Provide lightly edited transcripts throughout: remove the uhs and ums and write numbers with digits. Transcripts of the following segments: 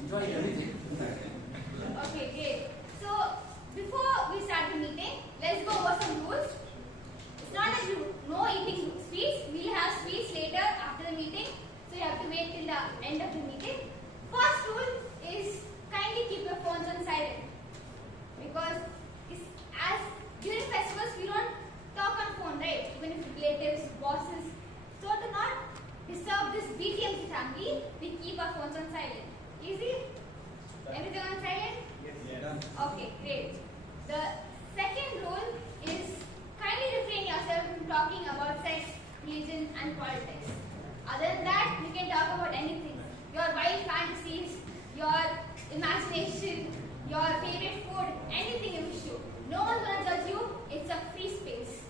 Enjoy everything. Okay, great. So, before we start the meeting, let's go over some rules. It's not that you no eating sweets. We'll have sweets later after the meeting. So, you have to wait till the end of the meeting. First rule is kindly keep your phones on silent. Because as during festivals, we don't talk on phone, right? Even if relatives, bosses. So, to not disturb this BTMC family, we keep our phones on silent. Easy? Everything on silent? Yes. Yeah, done. Okay, great. The second rule is kindly refrain yourself from talking about sex, religion, and politics. Other than that, you can talk about anything. Your wild fantasies, your imagination, your favorite food, anything you wish to. No one's going to judge you. It's a free space.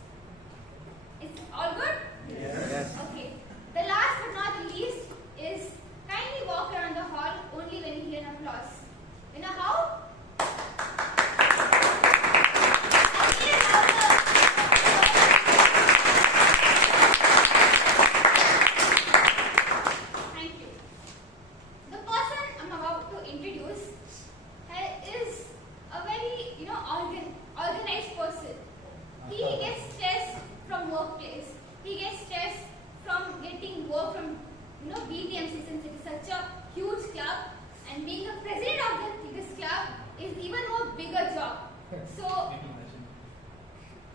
It's all good? Yes. Okay. The last but not the least is kindly walk around the hall only when you hear an applause. You know how? Thank you. The person I'm about to introduce is a very, organized person. He gets stressed from workplace. He gets stressed from getting work from, BTMC, since it is such a huge club, and being the president of this club is even more bigger job. So,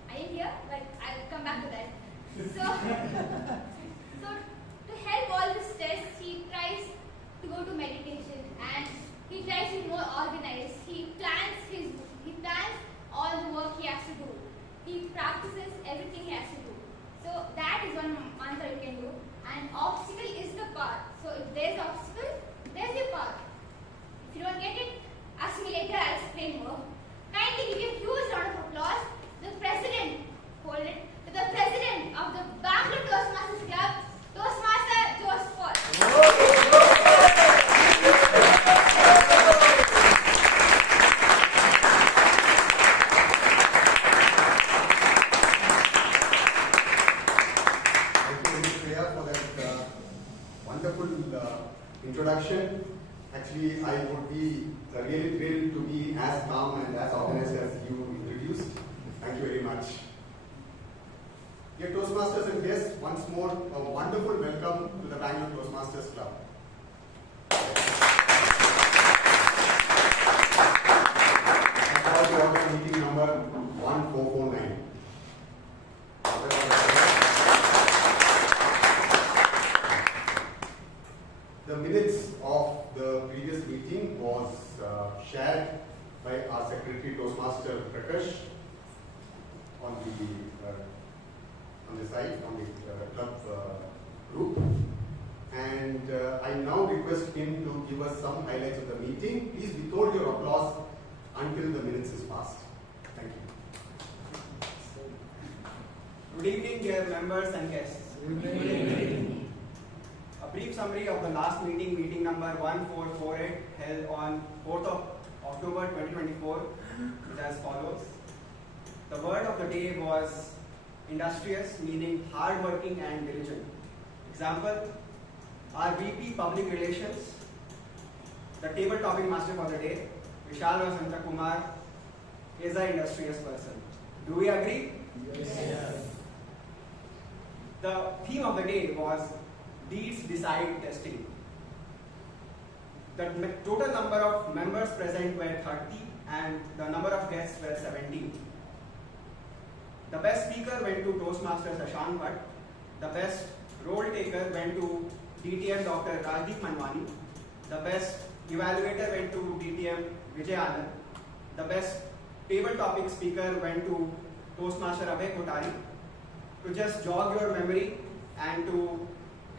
I am here, but I'll come back to that. So to help all this stress, he tries to go to meditation and he tries to be more organized. He plans all the work he has to do. He practices everything he has to do. So that is one mantra you can do. And obstacle is the path. So if there's obstacle, there's your path. If you don't get it, ask me later, I'll explain more. Kindly give a huge round of applause to the president, to the president of the Bangalore Toastmasters Club, Toastmaster George Dsa. Introduction. Actually, I would be really thrilled to be as calm and as organized as you introduced. Thank you very much. Dear Toastmasters and guests, once more, a wonderful welcome to the Bangalore Toastmasters Club. I call to order meeting number 1449. The minutes of the previous meeting was shared by our Secretary Toastmaster Prakarsh on the site, on the club group. And I now request him to give us some highlights of the meeting. Please withhold your applause until the minutes is passed. Thank you. Good evening, dear members and guests. Good evening. A brief summary of the last meeting, meeting number 1448, held on 4th of October 2024, is as follows. The word of the day was industrious, meaning hardworking and diligent. Example, our VP Public Relations, the table topic master for the day, Vishal Vasantha Kumar, is an industrious person. Do we agree? Yes. The theme of the day was Deeds Decide Destiny. The total number of members present were 30 and the number of guests were 17. The best speaker went to Toastmasters Bhatt. The best role taker went to DTM Dr. Rajdeep Manwani. The best evaluator went to DTM Vijay. The best table topic speaker went to Toastmaster Abhay Kothari. To just jog your memory and to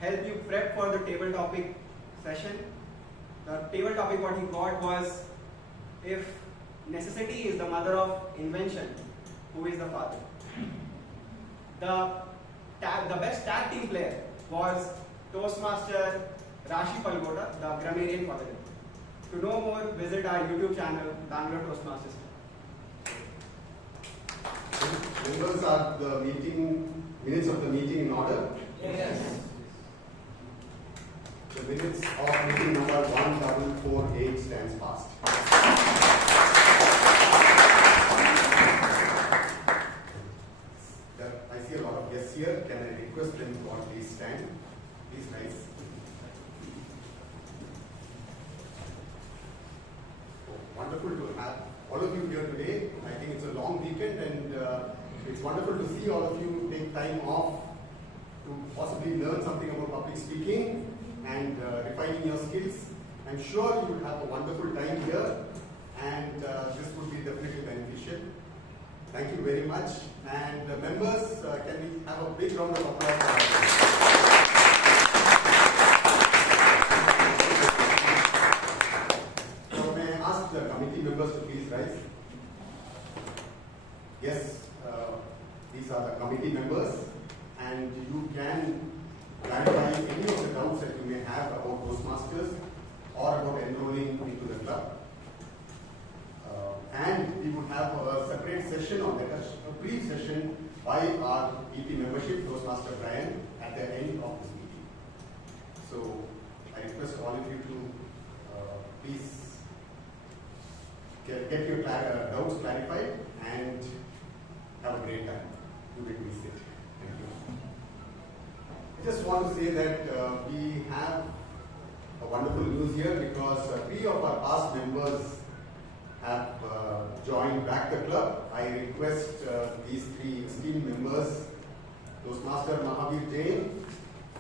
help you prep for the table topic session, the table topic what he got was, if necessity is the mother of invention, who is the father? The best tag team player was Toastmaster Rashi Palgoda, the grammarian for the day. To know more, visit our YouTube channel, Bangalore Toastmasters. Members, are the minutes of the meeting in order? Yes. The minutes of meeting number 1448 stands fast. I see a lot of guests here. Can I request them to all please stand? Please rise. Oh, wonderful to have all of you here today. I think it's a long weekend and it's wonderful to see all of you take time off to possibly learn something about public speaking and refining your skills. I'm sure you will have a wonderful time here and this would be definitely beneficial. Thank you very much. And members, can we have a big round of applause for ourselves? So may I ask the committee members to please rise? Yes, these are the committee members and you can clarify any of the doubts that you may have about Toastmasters or about enrolling into the club. And we would have a separate session on that, a brief session by our EP membership, Toastmaster Brian, at the end of this meeting. So I request all of you to please get your doubts clarified and have a great time. You make me sit. Thank you. I just want to say that we have a wonderful news here because 3 of our past members have joined back the club. I request these 3 esteemed members, Toastmaster Mahavir Jain,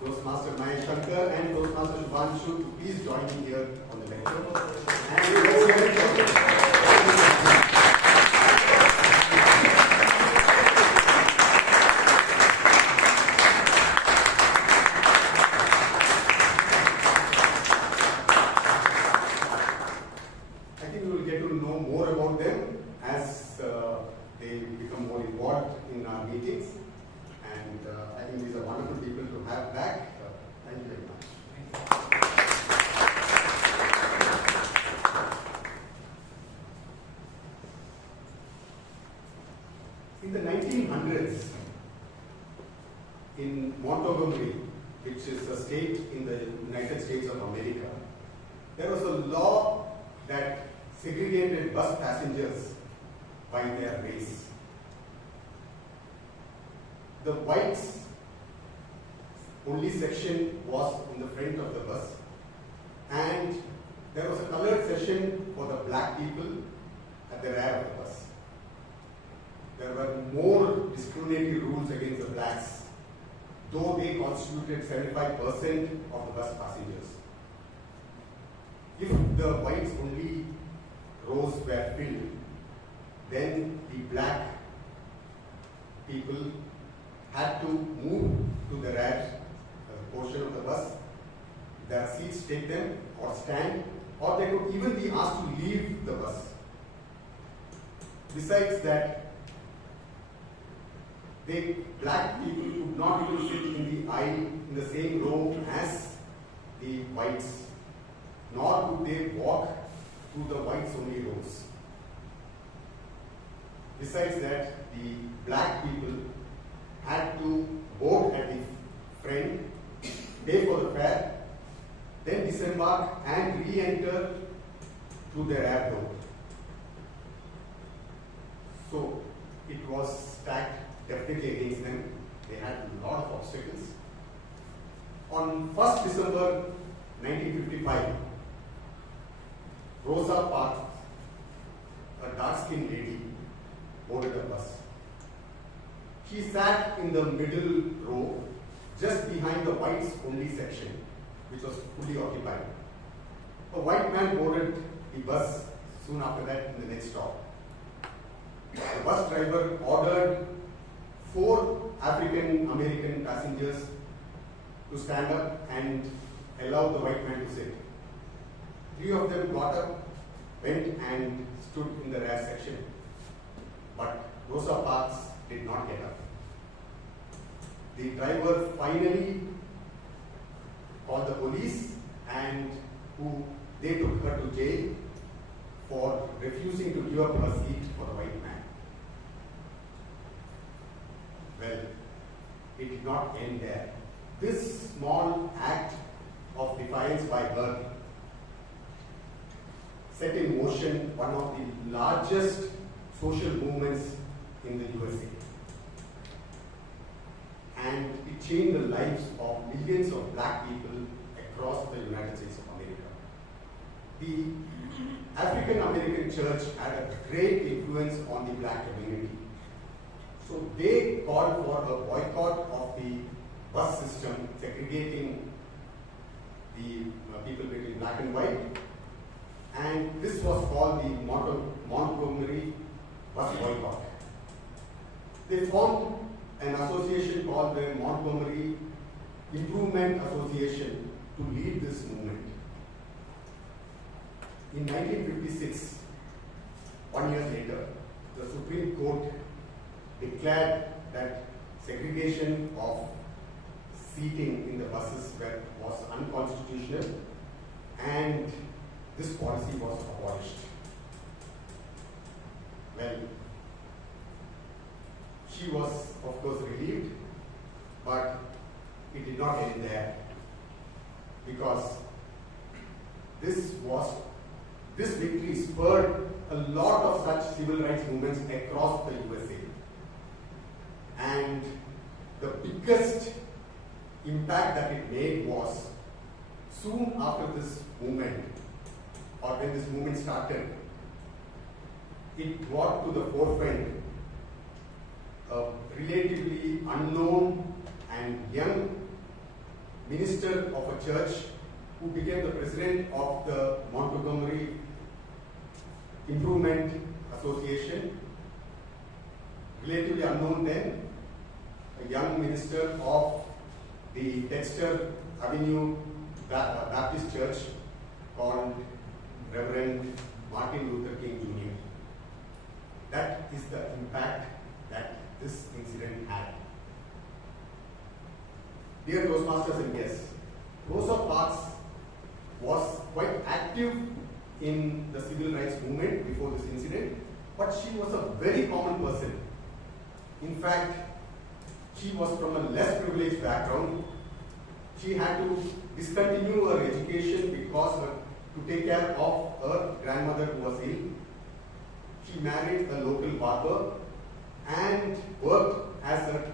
Toastmaster Mahesh Shankar and Toastmaster Shivanshu to please join me here on the lecture. And in the 1900s, in Montgomery, which is a state in the United States of America, there was a law that segregated bus passengers by their race. The whites only section was in the front of the bus, and there was a colored section for the black people at the rear of the bus. There were more discriminatory rules against the blacks, though they constituted 75% of the bus passengers. If the whites only rows were filled, then the black people had to move to the rear portion of the bus. Their seats take them or stand, or they could even be asked to leave the bus. Besides that, black people could not even sit in the aisle in the same row as the whites, nor could they walk through the whites only rows. Besides that, the black people had to board at the front, pay for the fare, then disembark and re-enter through the rear door. So it was stacked definitely against them. They had a lot of obstacles. On 1st December 1955, Rosa Parks, a dark-skinned lady, boarded a bus. She sat in the middle row, just behind the whites only section, which was fully occupied. A white man boarded the bus soon after that in the next stop. The bus driver ordered 4 African American passengers to stand up and allow the white man to sit. 3 of them got up, went and stood in the rear section. But Rosa Parks did not get up. The driver finally called the police and they took her to jail for refusing to give up her seat for the white man. Well, it did not end there. This small act of defiance by her set in motion one of the largest social movements in the USA. And it changed the lives of millions of black people across the United States of America. The African American church had a great influence on the black community. So they called for a boycott of the bus system, segregating the people between black and white. And this was called the Montgomery bus boycott. They formed an association called the Montgomery Improvement Association to lead this movement. In 1956, 1 year later, the Supreme Court declared that segregation of seating in the buses was unconstitutional, and this policy was abolished. Well, she was, of course, relieved, but it did not end there, because this victory spurred a lot of such civil rights movements across the USA. And the biggest impact that it made was soon after this movement, or when this movement started, it brought to the forefront a relatively unknown and young minister of a church who became the president of the Montgomery Improvement Association. Relatively unknown then, a young minister of the Dexter Avenue Baptist Church called Reverend Martin Luther King Jr. That is the impact that this incident had. Dear Toastmasters and guests, Rosa Parks was quite active in the civil rights movement before this incident, but she was a very common person. In fact, she was from a less privileged background. She had to discontinue her education because to take care of her grandmother who was ill. She married a local barber and worked as a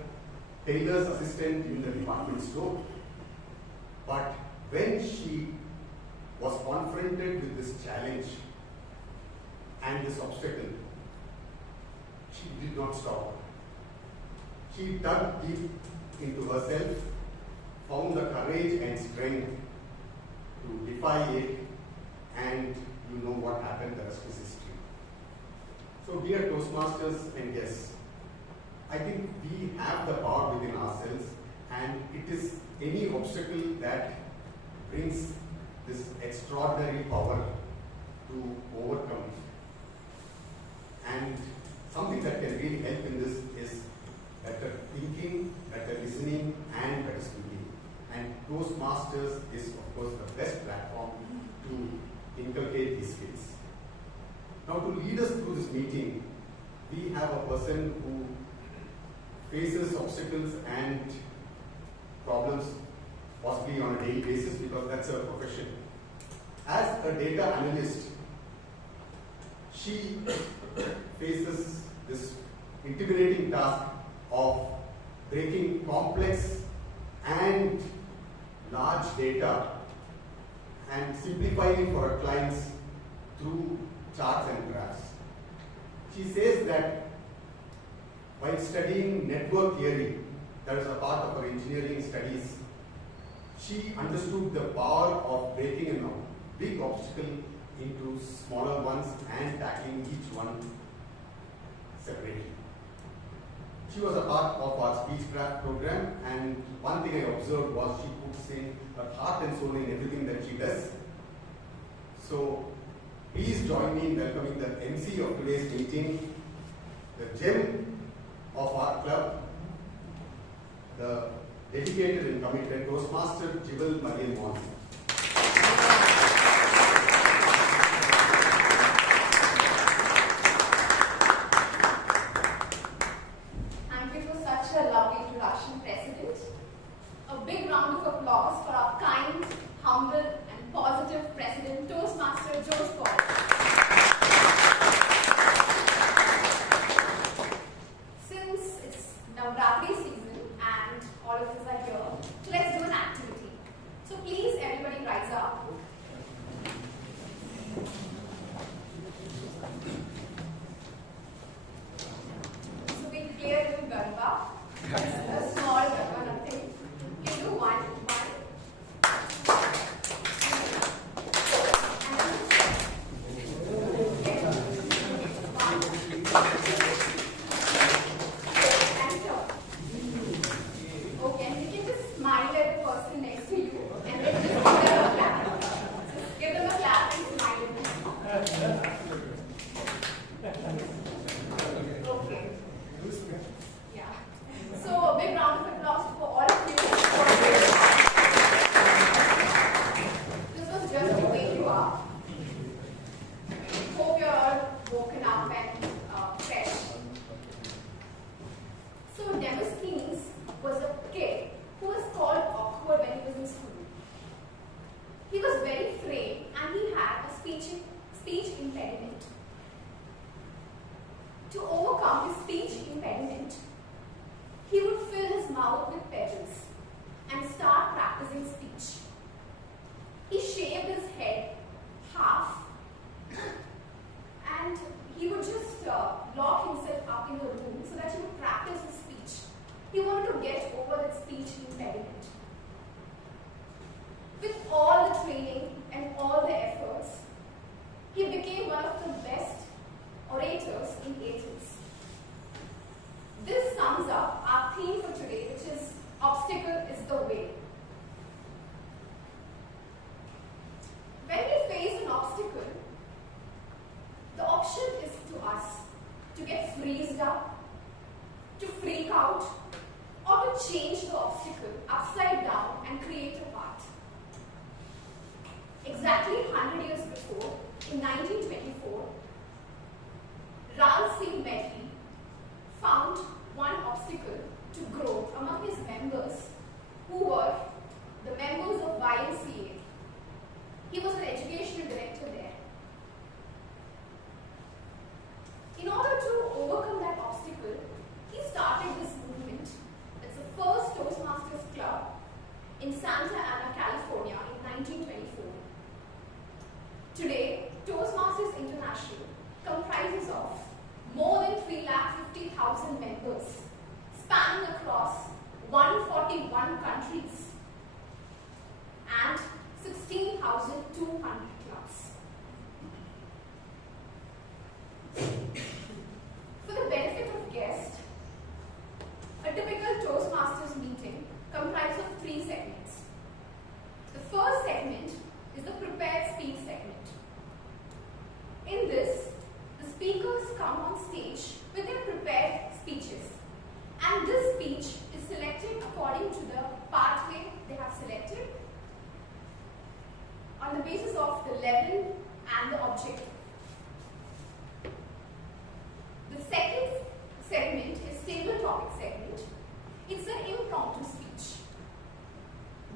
tailor's assistant in the department store. But when she was confronted with this challenge and this obstacle, she did not stop. She dug deep into herself, found the courage and strength to defy it, and you know what happened, the rest is history. So dear Toastmasters and guests, I think we have the power within ourselves, and it is any obstacle that brings this extraordinary power to overcome. And something that can really help in this is better thinking, better listening, and better speaking. And Toastmasters is, of course, the best platform to inculcate these skills. Now, to lead us through this meeting, we have a person who faces obstacles and problems possibly on a daily basis, because that's her profession. As a data analyst, she faces this intimidating task of breaking complex and large data and simplifying it for her clients through charts and graphs. She says that while studying network theory, that is a part of her engineering studies, she understood the power of breaking a big obstacle into smaller ones and tackling each one separately. She was a part of our speechcraft program, and one thing I observed was she puts in her heart and soul in everything that she does. So please join me in welcoming the MC of today's meeting, the gem of our club, the dedicated and committed Toastmaster Jibal Marian Moncy. Thank you for such a lovely introduction, President. A big round of applause for our kind, humble, and positive President, Toastmaster George Dsa. one of the best orators in Athens. This sums up our theme for today, which is obstacle is the way. When we face an obstacle, the option is to us to get freezed up, to freak out, or to change the obstacle upside down and create a path. Exactly 100 years before, in 1924, Mehta found one obstacle to grow among his members, who were the members of YMCA. He was an educational director there. In order to overcome that obstacle, he started this movement. It's the first Toastmasters club in Santa Ana, California in 1924. Today, Toastmasters International comprises of more than 350,000 members spanning across 141 countries and 16,200 clubs. For the benefit of guests, a typical Toastmasters meeting comprises of 3 segments. The first segment is the prepared speech segment. In this, the speakers come on stage with their prepared speeches, and this speech is selected according to the pathway they have selected on the basis of the level and the objective. The second segment is table topic segment. It's an impromptu speech.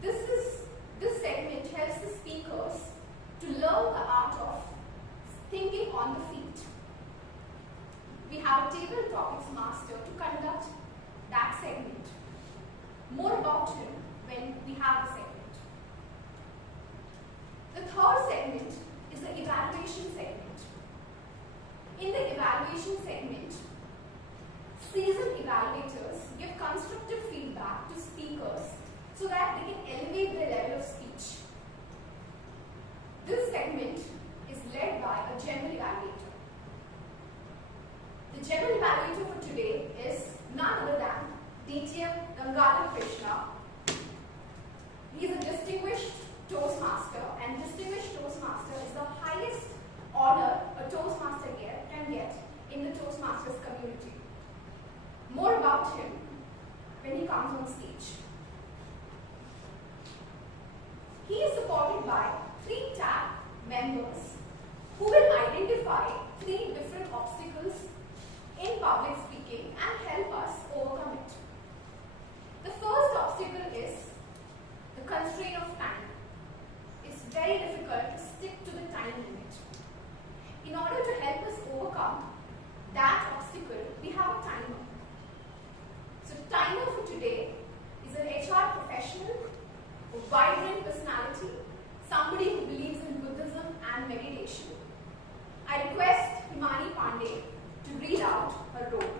This segment helps the speakers to learn the art of thinking on the feet. We have a table topics master to conduct that segment. More about him when we have the segment. The third segment is the evaluation segment. In the evaluation segment, seasoned evaluators give constructive feedback to speakers so that they can elevate their level of speech. This segment is led by a general evaluator. The general evaluator for today is none other than DTM Gangadhar Krishna. He is a distinguished Toastmaster, and distinguished Toastmaster is the highest honor a Toastmaster can get in the Toastmasters community. More about him when he comes on stage. He is supported by 3 TAG members who will identify 3 different obstacles in public speaking and help us overcome it. The first obstacle is the constraint of time. It's very difficult to stick to the time limit. In order to help us overcome that obstacle, we have a timer. So the timer for today is an HR professional, a vibrant personality, somebody who believes in Buddhism and meditation. I request Himani Pandey to read out her role.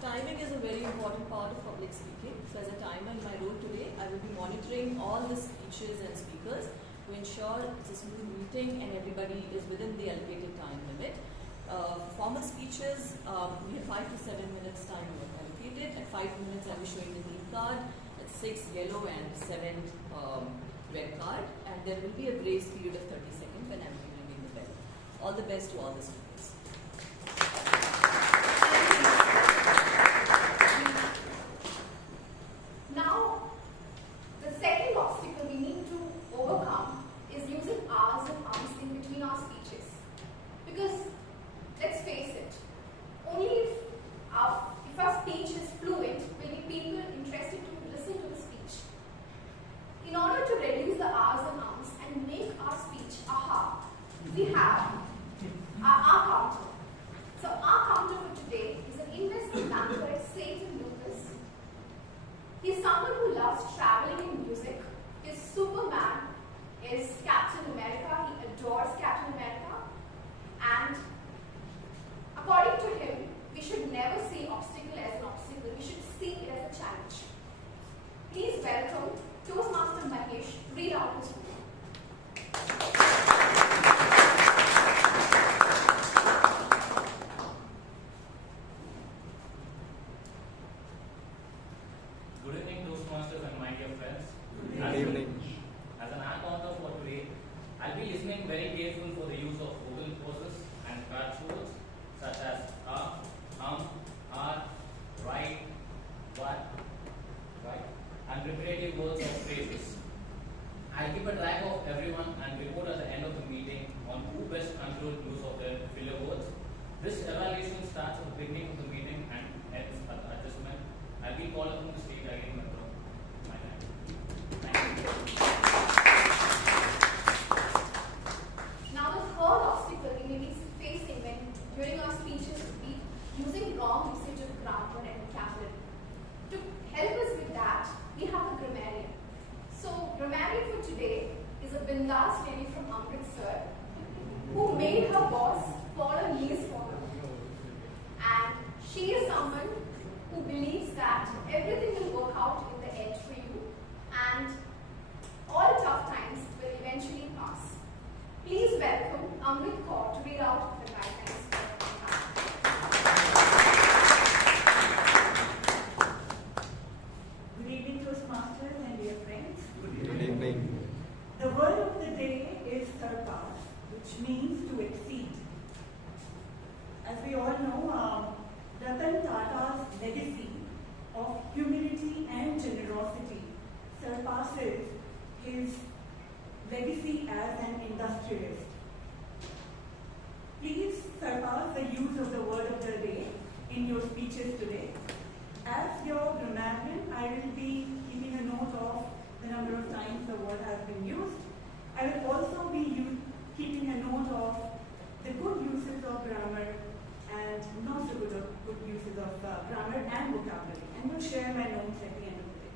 Timing is a very important part of public speaking. So as a timer in my role today, I will be monitoring all the speeches and speakers to ensure it's a smooth meeting and everybody is within the allocated time limit. Formal speeches, we have 5 to 7 minutes time allocated. At 5 minutes, I'll be showing the green card. At 6, yellow, and 7, red card. And there will be a grace period of 30 seconds when I'm ringing the bell. All the best to all the students. Now, the second obstacle we need to overcome is using hours and hours in between our speeches. Because, let's face it, only if our speech is fluent will be people interested to listen to the speech. In order to reduce the hours and hours and make our speech aha, we have our out his role. Good evening, Toastmasters and my dear friends. Good evening. As an anchor for today, I'll be listening very careful for the use of vocal forces and catch words such as are, right, what, right, and repetitive words or phrases. I'll keep a track of everyone and report at the end of the meeting on who best controlled use of their filler words. This evaluation starts at the beginning of the meeting and ends at the adjustment. I'll be called upon the stage again. My time. Thank you. Now the third obstacle we may be facing when during our speeches would be using wrong usage of grammar and vocabulary. To help us with that, we have a grammarian. So grammarian for today is a bindas lady from Amritsar who made her boss fall on knees for her. And she is someone who believes that everything will work out in the end for you and all tough times will eventually pass. Please welcome Amrit Kaur to read out the guidelines for Good evening, Toastmasters and dear friends. Good evening. The word of the day is surpass, which means to exceed. As we all know, Ratan Tata's legacy of humility and generosity surpasses his legacy as an industrialist. Please surpass the use of the word of the day in your speeches today. As your grammarian, I will be keeping a note of the number of times the word has been used. I will also be keeping a note of the good uses of grammar and not so good uses of grammar and vocabulary, and will share my notes at the end of the day.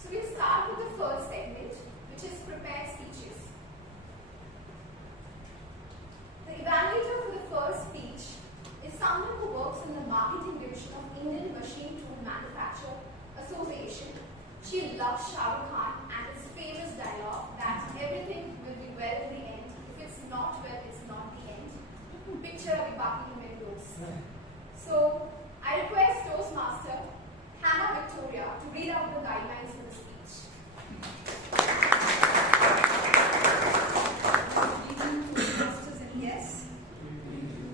So we'll start with the first segment, which is prepared speeches. The evaluator for the first speech is someone who works in the marketing division of Indian Machine Tool Manufacturer Association. She loves Shah Rukh Khan and his famous dialogue that everything will be well in the end. If it's not well, it's not the end. Picture of Baki windows. So I request Toastmaster Hannah Victoria to read out the guidelines for the speech. Good evening, Toastmasters and yes.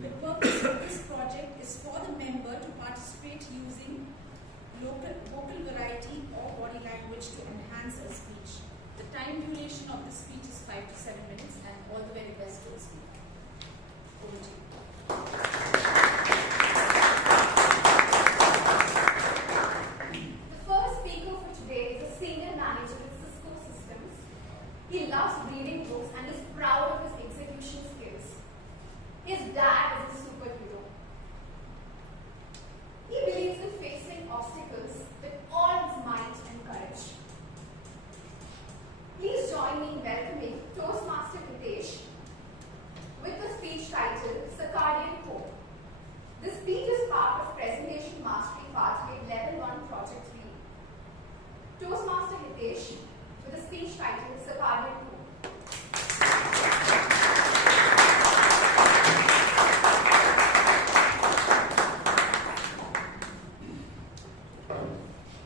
The purpose of this project is for the member to participate using local vocal variety or body language to enhance her speech. The time duration of the speech is 5 to 7 minutes, and all the very best to the speaker. Over to you. The first speaker for today is a senior manager at Cisco Systems. He loves reading books and is proud of his execution skills. His dad is a superhero. He believes in facing obstacles with all his might and courage. Please join me in welcoming Toastmaster Hitesh with the speech title Circadian Code. This speech is part of Presentation Mastery Pathway Level 1 Project 3. Toastmaster Hitesh with the speech title Circadian Code.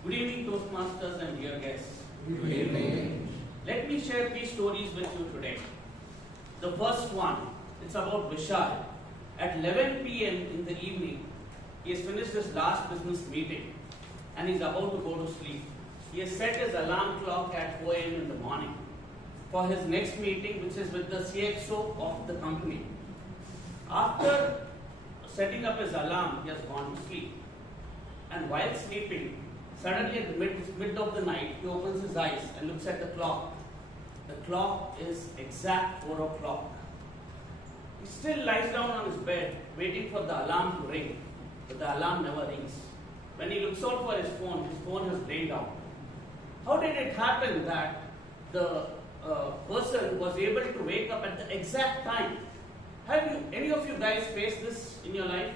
Good evening, Toastmasters and dear guests. Good evening. Let me share 3 stories with you today. The first one, it's about Vishal. At 11 p.m. in the evening, he has finished his last business meeting and he's about to go to sleep. He has set his alarm clock at 4 a.m. in the morning for his next meeting, which is with the CXO of the company. After setting up his alarm, he has gone to sleep. And while sleeping, suddenly at the mid of the night, he opens his eyes and looks at the clock. The clock is exact 4 o'clock. He still lies down on his bed, waiting for the alarm to ring, but the alarm never rings. When he looks out for his phone has laid down. How did it happen that the person was able to wake up at the exact time? Have you, any of you guys faced this in your life?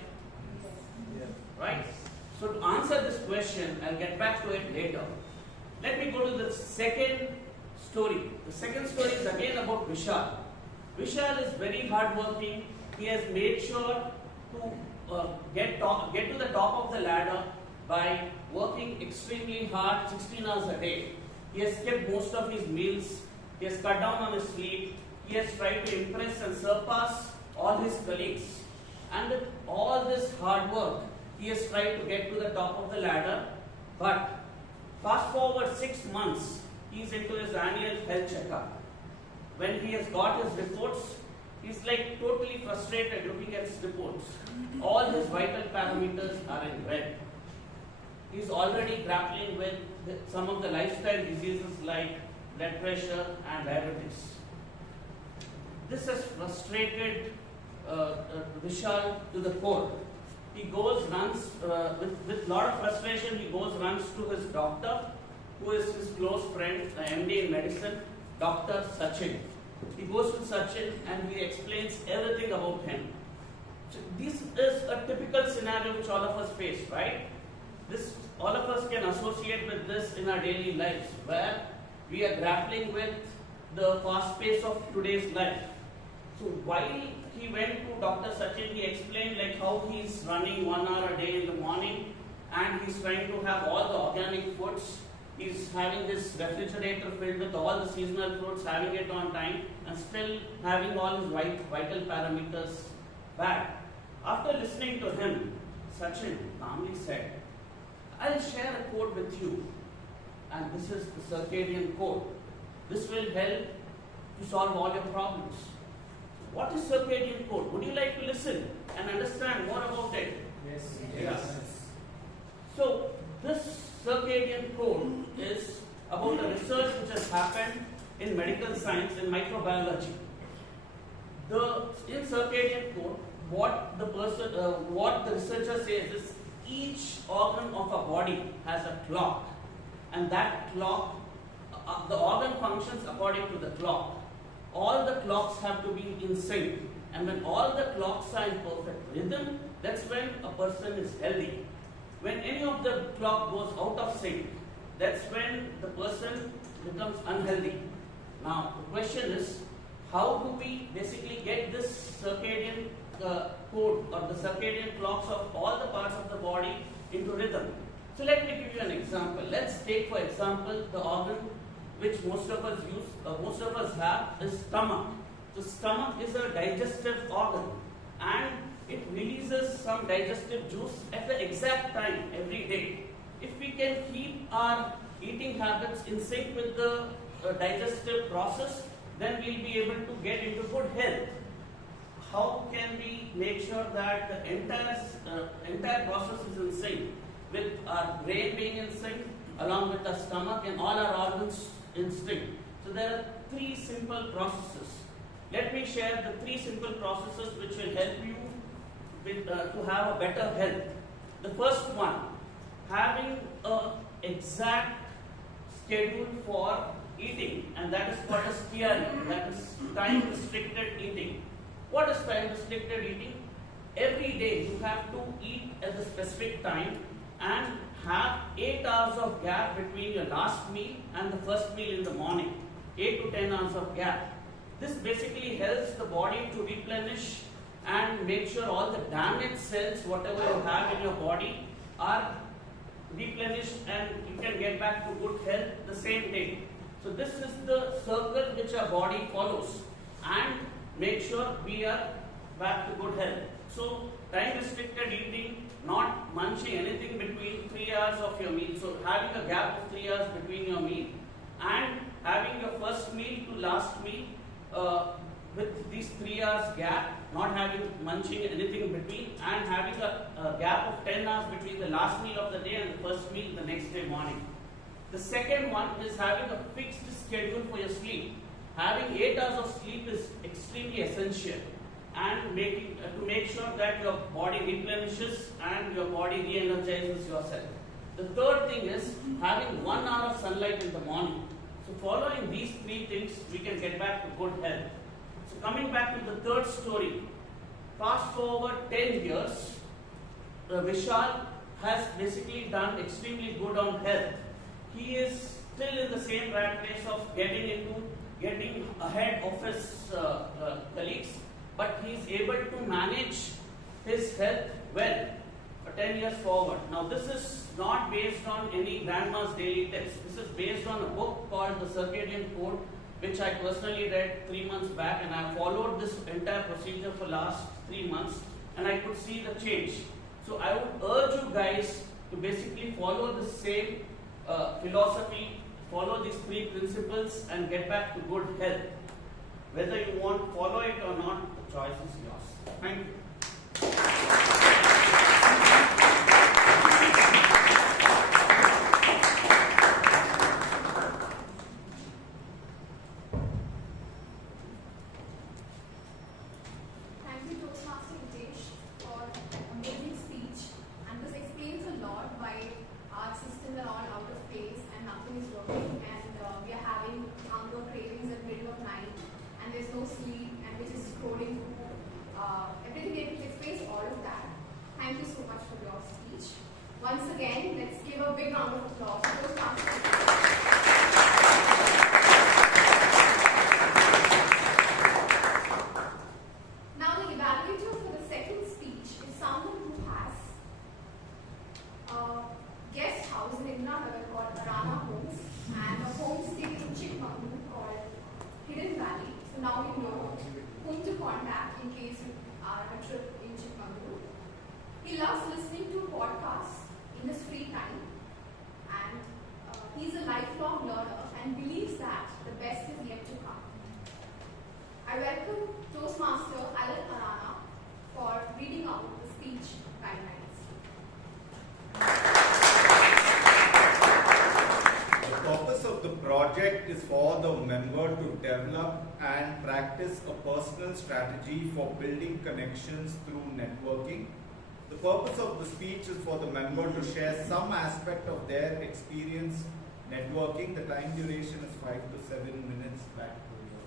Right? So to answer this question, I'll get back to it later. Let me go to the second story. The second story is again about Vishal. Vishal is very hardworking. He has made sure to get to the top of the ladder by working extremely hard, 16 hours a day. He has skipped most of his meals. He has cut down on his sleep. He has tried to impress and surpass all his colleagues. And with all this hard work, he has tried to get to the top of the ladder. But fast forward 6 months, he is into his annual health checkup. When he has got his reports, he's like totally frustrated looking at his reports. All his vital parameters are in red. He's already grappling with some of the lifestyle diseases like blood pressure and diabetes. This has frustrated Vishal to the core. He goes, runs, with lot of frustration, he goes, runs to his doctor, who is his close friend, the MD in medicine, Dr. Sachin. He goes to Sachin and he explains everything about him. So this is a typical scenario which all of us face, right? This, all of us can associate with this in our daily lives, where we are grappling with the fast pace of today's life. So while he went to Dr. Sachin, he explained like how he's running 1 hour a day in the morning, and he's trying to have all the organic foods. He's having this refrigerator filled with all the seasonal fruits, having it on time, and still having all his vital parameters back. After listening to him, Sachin calmly said, I'll share a code with you, and this is the circadian code. This will help to solve all your problems. What is circadian code? Would you like to listen and understand more about it? Yes. Yes. So this circadian code is about a research which has happened in medical science and microbiology. In circadian code, what the researcher says is each organ of a body has a clock, and that clock, the organ functions according to the clock. All the clocks have to be in sync, and when all the clocks are in perfect rhythm, that's when a person is healthy. When any of the clock goes out of sync, that's when the person becomes unhealthy. Now, the question is, how do we basically get this circadian code or the circadian clocks of all the parts of the body into rhythm? So let me give you an example. Let's take, for example, the organ which most of us have is stomach. The stomach is a digestive organ, and it releases some digestive juice at the exact time every day. If we can keep our eating habits in sync with the digestive process, then we'll be able to get into good health. How can we make sure that the entire process is in sync, with our brain being in sync, along with our stomach and all our organs in sync? So there are 3 simple processes. Let me share the 3 simple processes which will help you with, to have a better health. The first one, having an exact schedule for eating, and that is called as TRE, that is time restricted eating. What is time restricted eating? Every day you have to eat at a specific time and have 8 hours of gap between your last meal and the first meal in the morning. 8 to 10 hours of gap. This basically helps the body to replenish and make sure all the damaged cells, whatever you have in your body, are replenished and you can get back to good health the same day. So this is the circle which our body follows, and make sure we are back to good health. So time restricted eating, not munching anything between 3 hours of your meal. So having a gap of 3 hours between your meal, and having your first meal to last meal with these 3 hours gap, not having munching anything in between, and having a gap of 10 hours between the last meal of the day and the first meal the next day morning. The second one is having a fixed schedule for your sleep. Having 8 hours of sleep is extremely essential, and to make sure that your body replenishes and your body re-energizes yourself. The third thing is having 1 hour of sunlight in the morning. So following these 3 things, we can get back to good health. So coming back to the third story, fast forward 10 years, Vishal has basically done extremely good on health. He is still in the same rat race of getting ahead of his colleagues, but he is able to manage his health well for 10 years forward. Now this is not based on any grandma's daily tips. This is based on a book called The Circadian Code, which I personally read 3 months back, and I followed this entire procedure for last 3 months, and I could see the change. So I would urge you guys to basically follow the same philosophy, follow these 3 principles and get back to good health. Whether you want to follow it or not, the choice is yours. Thank you. Thank you, Toastmaster Hitesh, for an amazing speech. And this explains a lot why our systems are all out of place and nothing is working. And we are having hunger cravings at the middle of night, and there's no sleep, and we're just scrolling through everything. It explains all of that. Thank you so much for your speech. Once again, let's give a big round of applause to Toastmaster Hitesh. Now, the evaluator for the second speech is someone who has a guest house in Rannorey called Arka Homes and a homestay in Chikmagalur called Hidden Valley. So now you know whom to contact in case you are on a trip in Chikmagalur. He loves listening to podcasts in his free time, and he's a lifelong learner and believes that the best is yet to come. I welcome Toastmaster Anand for reading out the speech guidelines. The purpose of the project is for the member to develop and practice a personal strategy for building connections through networking. The purpose of the speech is for the member to share some aspect of their experience networking. The time duration is 5 to 7 minutes. Back to you.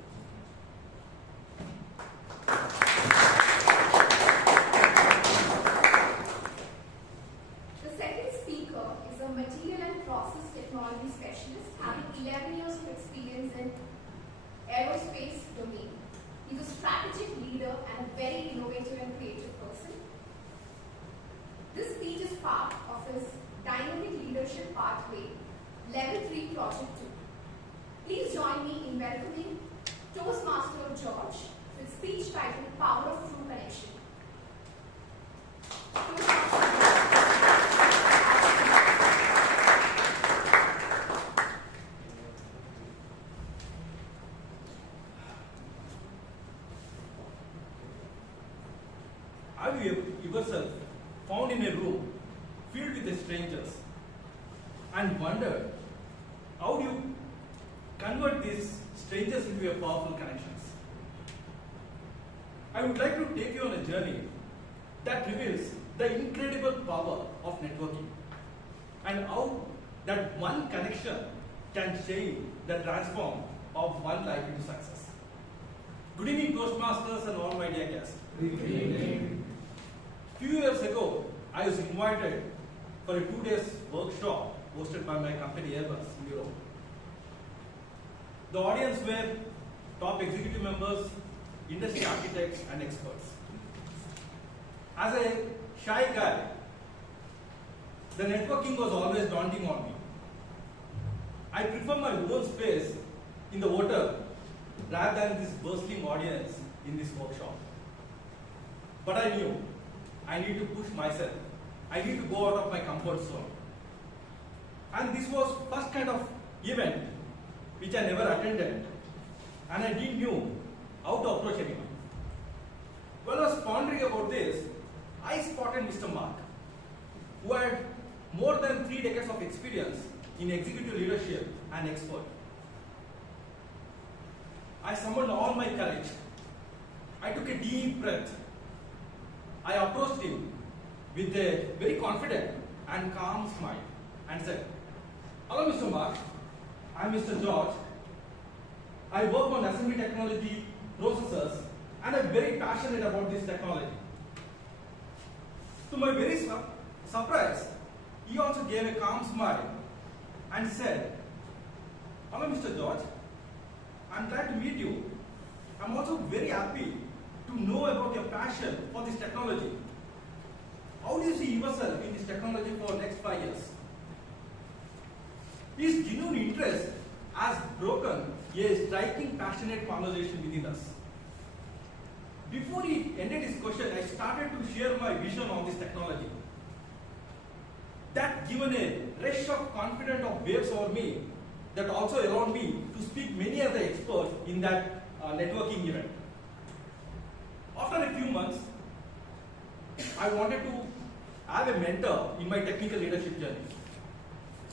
The second speaker is a material and process technology specialist having 11 years of experience in aerospace domain. He's a strategic leader and a very innovative and creative person. This speech is part of his Dynamic Leadership Pathway Level 3 Project 2. Please join me in welcoming Toastmaster George with speech titled Power of True Connection. Have you yourself found in a room filled with strangers and wondered how do you convert these strangers into your powerful connections? I would like to take you on a journey that reveals the incredible power of networking and how that one connection can change the transform of one life into success. Good evening, Toastmasters and all my dear guests. Good evening. Few years ago, I was invited for a 2-day workshop hosted by my company Airbus in Europe. The audience were top executive members, industry architects and experts. As a shy guy, the networking was always daunting on me. I prefer my own space in the hotel rather than this bustling audience in this workshop. But I knew I need to push myself. I need to go out of my comfort zone. And this was first kind of event which I never attended, and I didn't know how to approach anyone. While I was pondering about this, I spotted Mr. Mark, who had more than 3 decades of experience in executive leadership and expert. I summoned all my courage. I took a deep breath. I approached him with a very confident and calm smile. and said, "Hello, Mr. Mark. I'm Mr. George. I work on assembly technology processors and I'm very passionate about this technology." To my very surprise, he also gave a calm smile and said, "Hello, Mr. George. I'm glad to meet you. I'm also very happy to know about your passion for this technology. How do you see yourself in this technology for the next 5 years?" His genuine interest has broken a striking, passionate conversation within us. Before he ended his question, I started to share my vision on this technology. That given a rush of confidence of waves over me, that also allowed me to speak many other experts in that networking event. After a few months, I wanted to have a mentor in my technical leadership journey.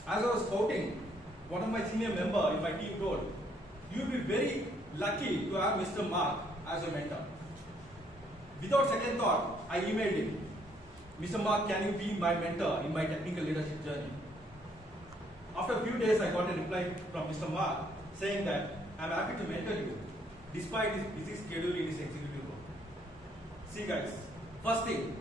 As I was scouting, one of my senior members in my team told, "You'll be very lucky to have Mr. Mark as a mentor." Without second thought, I emailed him, "Mr. Mark, can you be my mentor in my technical leadership journey?" After a few days, I got a reply from Mr. Mark saying that, "I'm happy to mentor you despite his busy schedule in his executive role." See guys, first thing,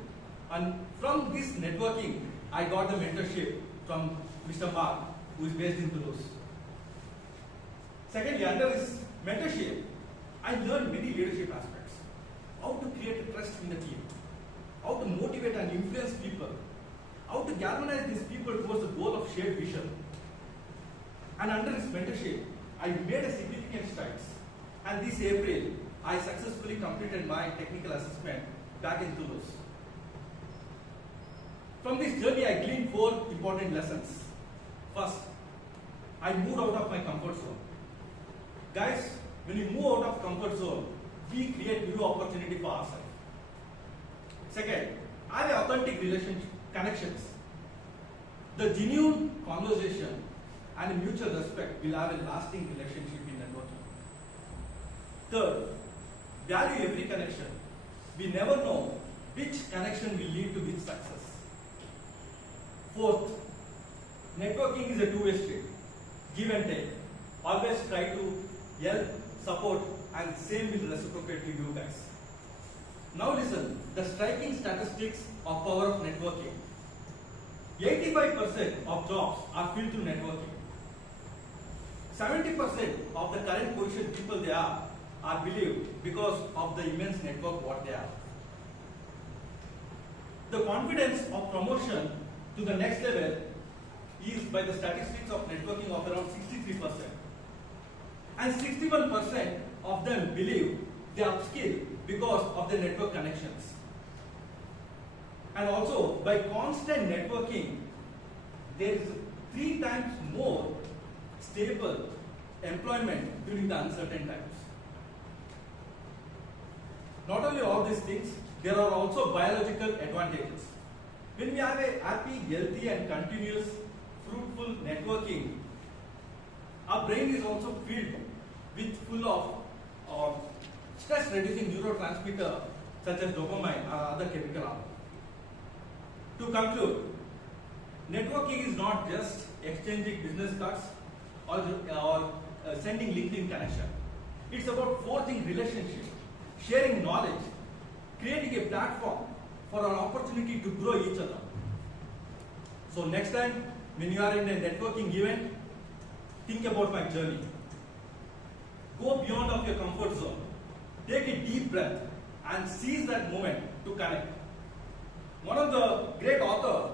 and from this networking, I got the mentorship from Mr. Mark, who is based in Toulouse. Secondly, under his mentorship, I learned many leadership aspects. How to create a trust in the team, how to motivate and influence people, how to galvanize these people towards the goal of shared vision. And under his mentorship, I made a significant strides. And this April, I successfully completed my technical assessment back in Toulouse. From this journey, I gleaned 4 important lessons. First, I moved out of my comfort zone. Guys, when we move out of comfort zone, we create new opportunity for ourselves. Second, I have authentic relationship connections. The genuine conversation and mutual respect will have a lasting relationship in networking. Third, value every connection. We never know which connection will lead to which success. Fourth, networking is a two-way street. Give and take. Always try to help, support, and same will reciprocate to you guys. Now listen, the striking statistics of power of networking. 85% of jobs are filled through networking. 70% of the current position people they are believed because of the immense network what they have. The confidence of promotion to the next level is by the statistics of networking of around 63%. And 61% of them believe they upskill because of the network connections. And also, by constant networking, there is 3 times more stable employment during the uncertain times. Not only all these things, there are also biological advantages. When we have a happy, healthy, and continuous, fruitful networking, our brain is also filled with full of stress-reducing neurotransmitter such as dopamine or other chemical hormones. To conclude, networking is not just exchanging business cards or sending LinkedIn connection. It's about forging relationships, sharing knowledge, creating a platform for an opportunity to grow each other. So next time, when you are in a networking event, think about my journey. Go beyond of your comfort zone. Take a deep breath and seize that moment to connect. One of the great authors,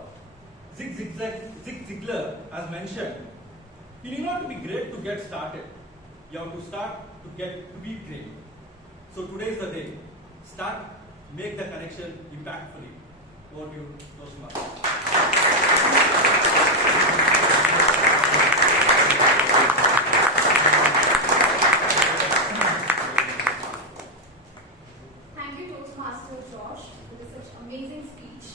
Zig Ziglar, has mentioned, you need not be great to get started. You have to start to be great. So today is the day. Start, make the connection impactfully. Over to you, Toastmasters. Thank you, Toastmaster George, for such amazing speech.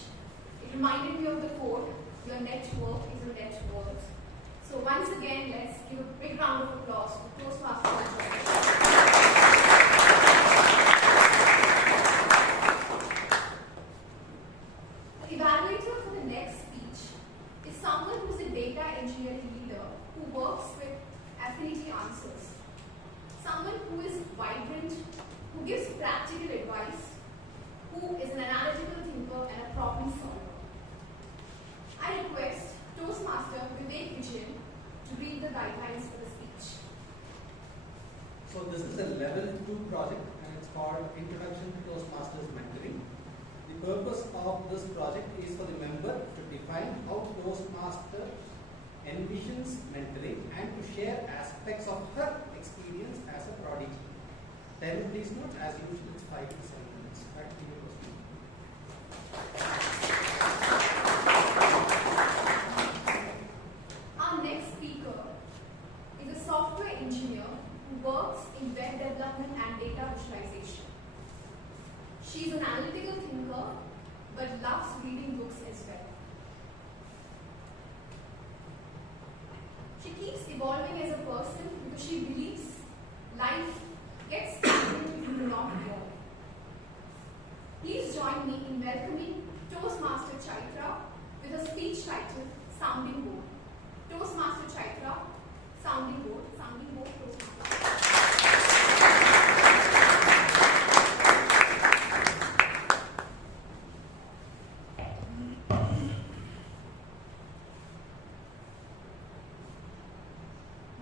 It reminded me of the quote, "Your network is your net worth." So once again, let's give a big round of applause for Toastmaster George. The evaluator for the next speech is So this is a level 2 project and it's called Introduction to Toastmasters Mentoring. The purpose of this project is for the member to define how Toastmaster envisions mentoring and to share aspects of her experience as a prodigy. Time please note, as usual it's 5 to 7 minutes. Back to you, Roshy. Our next speaker is a software engineer who works in web development and data visualization. She is an analytical thinker but loves reading books as well. She keeps evolving as a person because she believes life gets stagnant if you do not evolve. Please join me in welcoming Toastmaster Chaitra with a speech titled Sounding Board. Toastmaster Chaitra, Sounding Board, Toastmaster.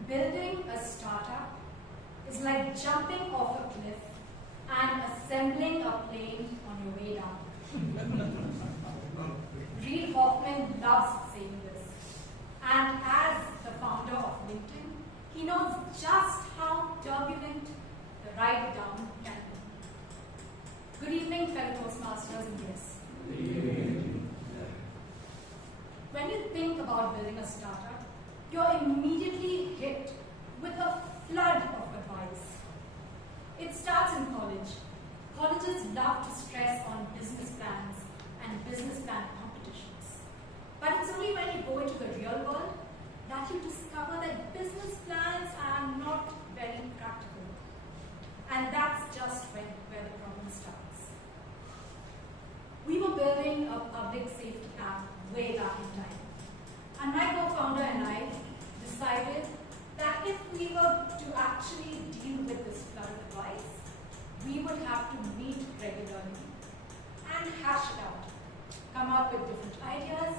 Building a startup is like jumping off a cliff and assembling a plane on your way down. Reid Hoffman loves saying this. And as the founder of LinkedIn, he knows just how turbulent the ride down can be. Good evening, fellow Toastmasters and guests. When you think about building a startup, you're immediately hit with a flood of advice. It starts in college. Colleges love to stress on business plans and business plan competitions. But it's only when you go into the real world that you discover that business plans are not very practical. And that's just where the problem starts. We were building a public safety app way back in time. And my co-founder and I decided that if we were to actually deal with this flood of advice, we would have to meet regularly and hash it out, come up with different ideas,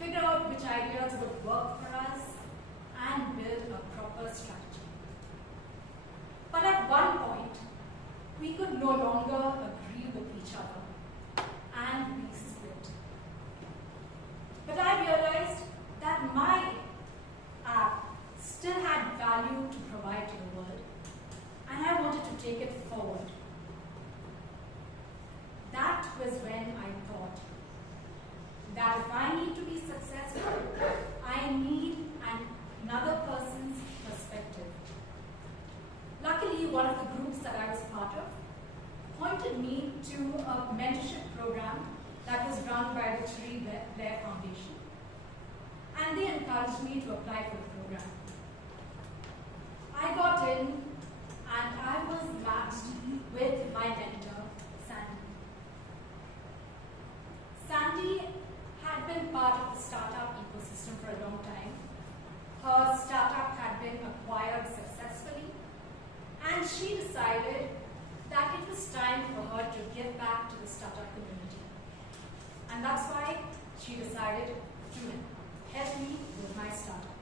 figure out which ideas would work for us, and build a proper strategy. But at one point, we could no longer agree with each other, and we split. But I realized that my app still had value to provide to the world, and I wanted to take it forward. That was when I thought that if I need to be successful, I need another person's perspective. Luckily, one of the groups that I was part of pointed me to a mentorship program that was run by the Blair Foundation, and they encouraged me to apply for the program. I got in and I was matched with my mentor, Sandy. Sandy had been part of the startup ecosystem for a long time. Her startup had been acquired successfully, and she decided that it was time for her to give back to the startup community. And that's why she decided to help me with my startup.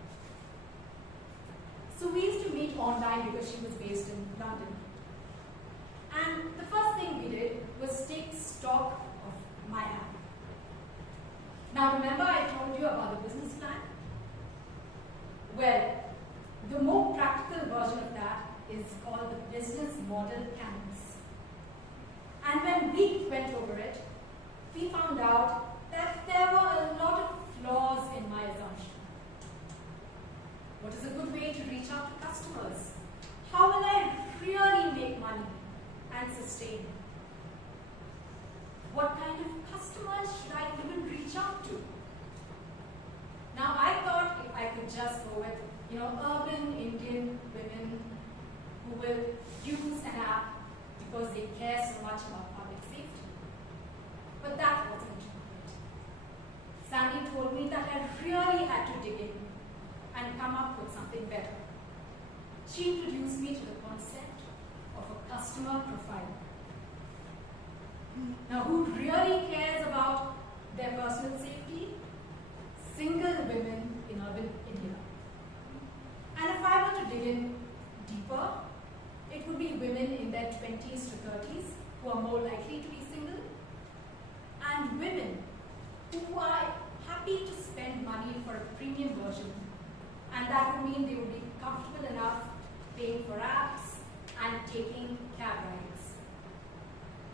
So we used to meet online because she was based in London. And the first thing we did was take stock of my app. Now remember I told you about the business plan? Well, the more practical version of that is called the business model canvas. And when we went over it, we found out that there were a lot of flaws in my assumption. What is a good way to reach out to customers? How will I really make money and sustain? What kind of customers should I even reach out to? Now I thought if I could just go with, urban Indian women who will use an app because they care so much about public safety. But that wasn't it. Sandy told me that I really had to dig in and come up with something better. She introduced me to the concept of a customer profile. Now, who really cares about their personal safety? Single women in urban India. And if I were to dig in deeper, it likely to be single, and women who are happy to spend money for a premium version, and that would mean they would be comfortable enough paying for apps and taking cab rides.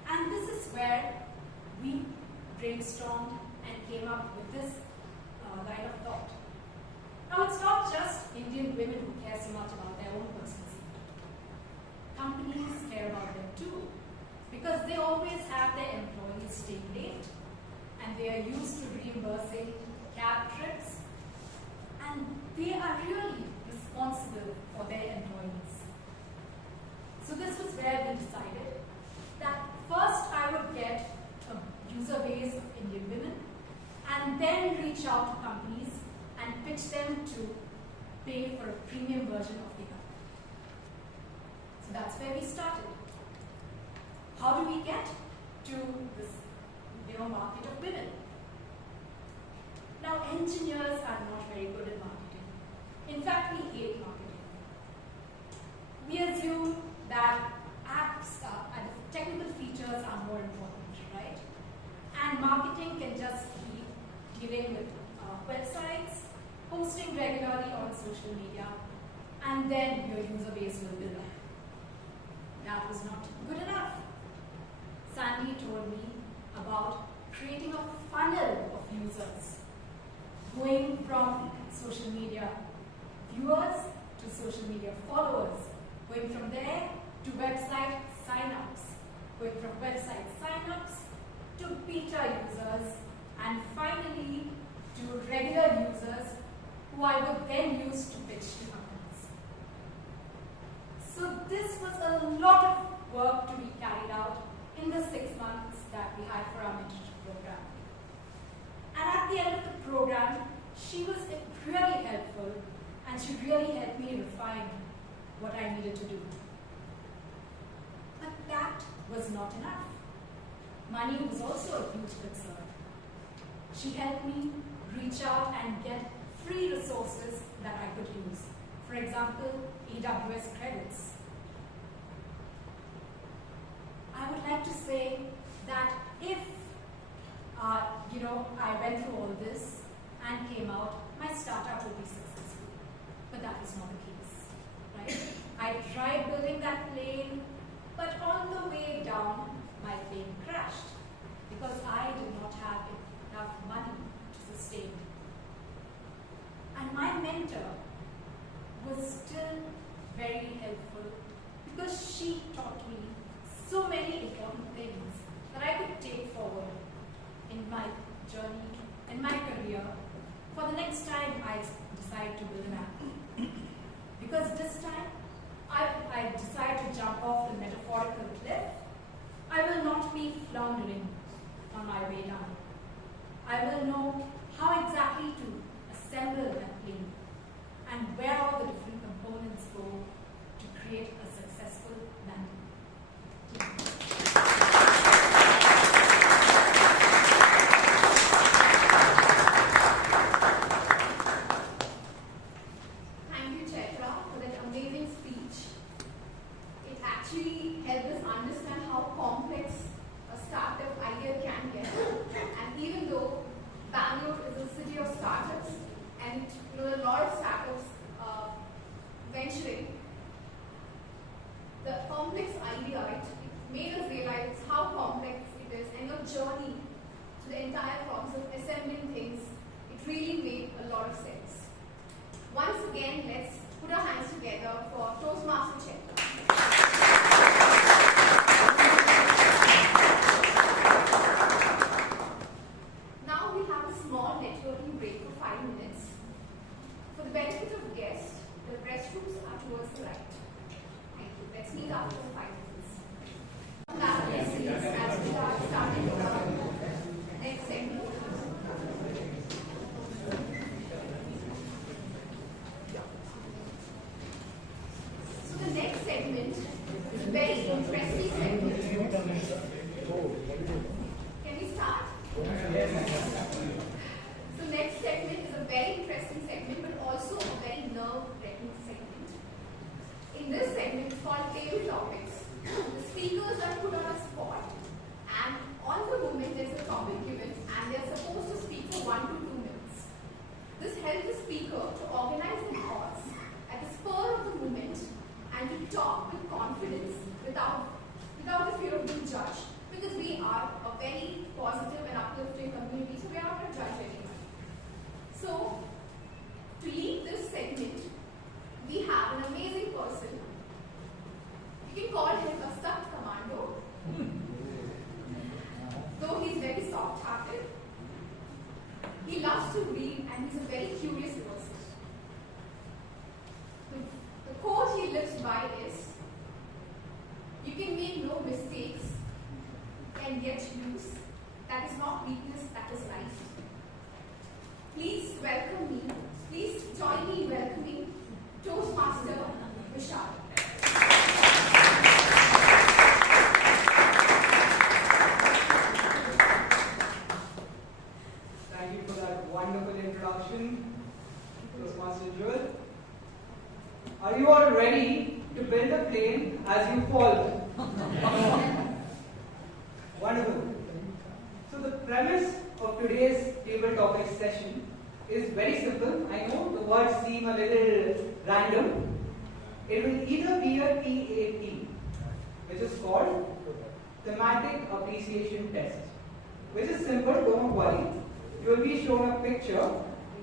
And this is where we brainstormed and came up with this line of thought. Now, it's not just Indian women who care so much about their own personal safety. Companies care about them too, because they always have their employees staying late, and they are used to reimbursing cab trips, and they are really responsible for their employees. So this was where we decided that first I would get a user base of Indian women, and then reach out to companies and pitch them to pay for a premium version of the app. So that's where we started. How do we get to this market of women? Now, engineers are not very good at marketing. In fact, we hate marketing. We assume that apps and the technical features are more important, right? And marketing can just be dealing with websites, posting regularly on social media, and then your user base will build up. That was not good enough. Sandy told me about creating a funnel of users, going from social media viewers to social media followers, going from there to website signups, going from website signups to beta users, and finally to regular users who I would then use to pitch to companies. So this was a lot of work to be carried out in the 6 months that we had for our mentorship program. And at the end of the program, she was really helpful, and she really helped me refine what I needed to do. But that was not enough. Money was also a huge concern. She helped me reach out and get free resources that I could use. For example, AWS credits. I would like to say that if I went through all this and came out, my startup would be successful. But that is not the case, right? I tried building that plane, but on the way down, my plane crashed because I did not have enough money to sustain. And my mentor was still very helpful because she taught me so many important things that I could take forward in my journey, in my career, for the next time I decide to build an app. Because this time, I decide to jump off the metaphorical cliff, I will not be floundering on my way down. I will know how exactly to assemble that plane and where all the different components go to create a successful landing. Thank you, Chaitra, for that amazing speech. It actually helped us understand how complex a startup idea can get. And even though Bangalore is a city of startups, and there are a lot of startups venturing, the complex idea, it made us realize how complex it is, and your journey to the entire process of assembling things, it really made a lot of sense. Once again, let's put our hands together for Toastmaster Chaitra. Now we have a small networking break for 5 minutes. For the benefit of guests, the restrooms are towards the right. Thank you. Let's meet after 5 minutes. As we start starting our next segment. So the next segment is a very interesting segment. Can we start? So next segment is a very interesting segment, but also a very nerve-wracking segment. In this segment, it's called Table Topics. The speakers are put on a spot And on the moment, there's a topic given, and they're supposed to speak for 1 to 2 minutes. This helps the speaker to organize their thoughts at the spur of the moment and to talk with confidence without the fear of being judged. Because we are a very positive and uplifting community, so we are not going to judge anyone. So, to lead this segment, we have an amazing person. You can call him a stuffed commando, though he's very soft-hearted. He loves to read and he's a very curious person. The quote he lives by is, "You can make no mistakes and yet lose. That is not weakness, that is life." Please welcome me. Please join me in welcoming Toastmaster Vishal. Thank you for that wonderful introduction, Toastmaster Joel. Are you all ready to build a plane as you fall? Wonderful. So the premise of today's table topic session is very simple. I know the words seem a little random. It will either be a TAT, which is called Thematic Appreciation Test, which is simple, don't worry. You will be shown a picture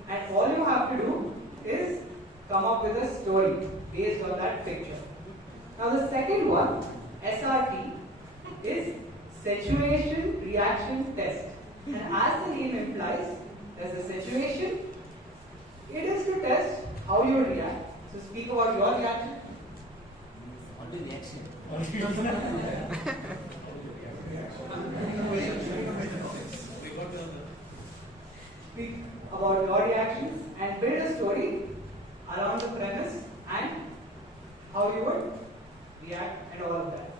and all you have to do is come up with a story based on that picture. Now the second one, SRT, is Situation Reaction Test. And as the name implies, there's a situation. It is to test how you react. So speak about your reaction. What is reaction? Speak about your reactions and build a story around the premise and how you would react and all of that.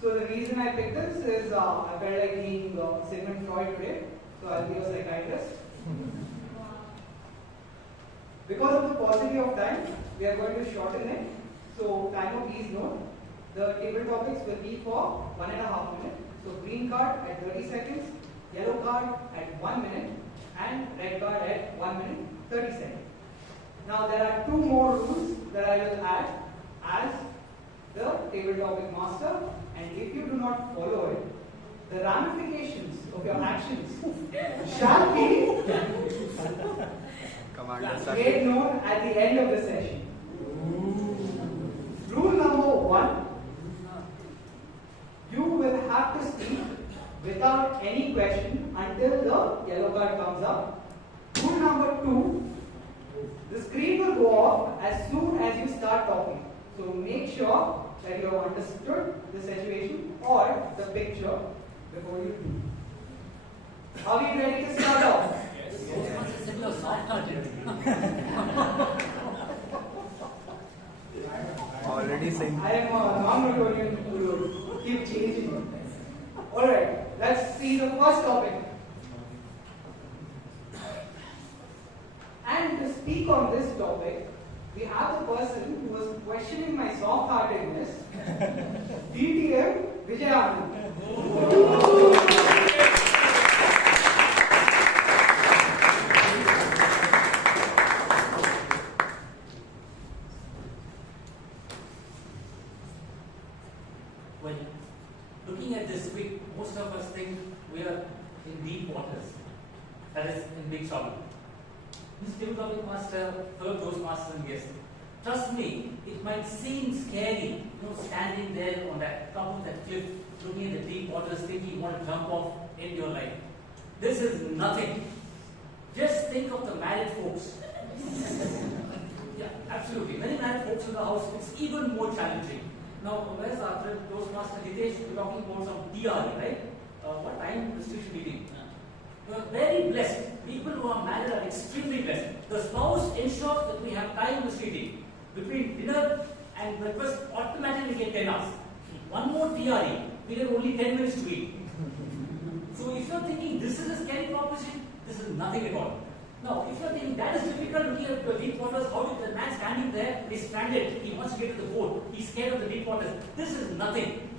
So the reason I picked this is I felt like being Sigmund Freud today, so I'll be a psychiatrist. Because of the paucity of time, we are going to shorten it. So timer, please note, the table topics will be for 1.5 minutes. So green card at 30 seconds, yellow card at 1 minute, and red card at 1 minute 30 seconds. Now there are 2 more rules that I will add as the table topic master, and if you do not follow it, the ramifications of your actions shall be made known at the end of the session. Rule number 1, you will have to speak without any question until the yellow card comes up. Rule number 2, the screen will go off as soon as you start talking. So make sure that you have understood the situation or the picture before you do. Are we ready to start off? Already saying. I am a non-Newtonian who keep changing. Alright, let's see the first topic. And to speak on this topic, we have the person who was questioning my soft-heartedness, DTM Vijay. Well, looking at this week, most of us think we are in deep waters. That is in big trouble. This table topic master, fellow Toastmasters and guests, trust me, it might seem scary, standing there on that top of that cliff, looking at the deep waters, thinking you want to jump off in your life. This is nothing. Just think of the married folks. Yeah, absolutely. Many married folks in the house, it's even more challenging. Now, where's our friend Toastmaster Hitesh? We're talking about some DRE, right? What time restriction meeting? We are very blessed. People who are married are extremely blessed. The spouse ensures that we have time restricting. Between dinner and breakfast, automatically we get 10 hours. One more DRE, we get only 10 minutes to eat. So if you're thinking this is a scary proposition, this is nothing at all. Now, if you're thinking that is difficult, looking at the deep waters, how did the man standing there, he's stranded, he wants to get to the boat, he's scared of the deep waters. This is nothing.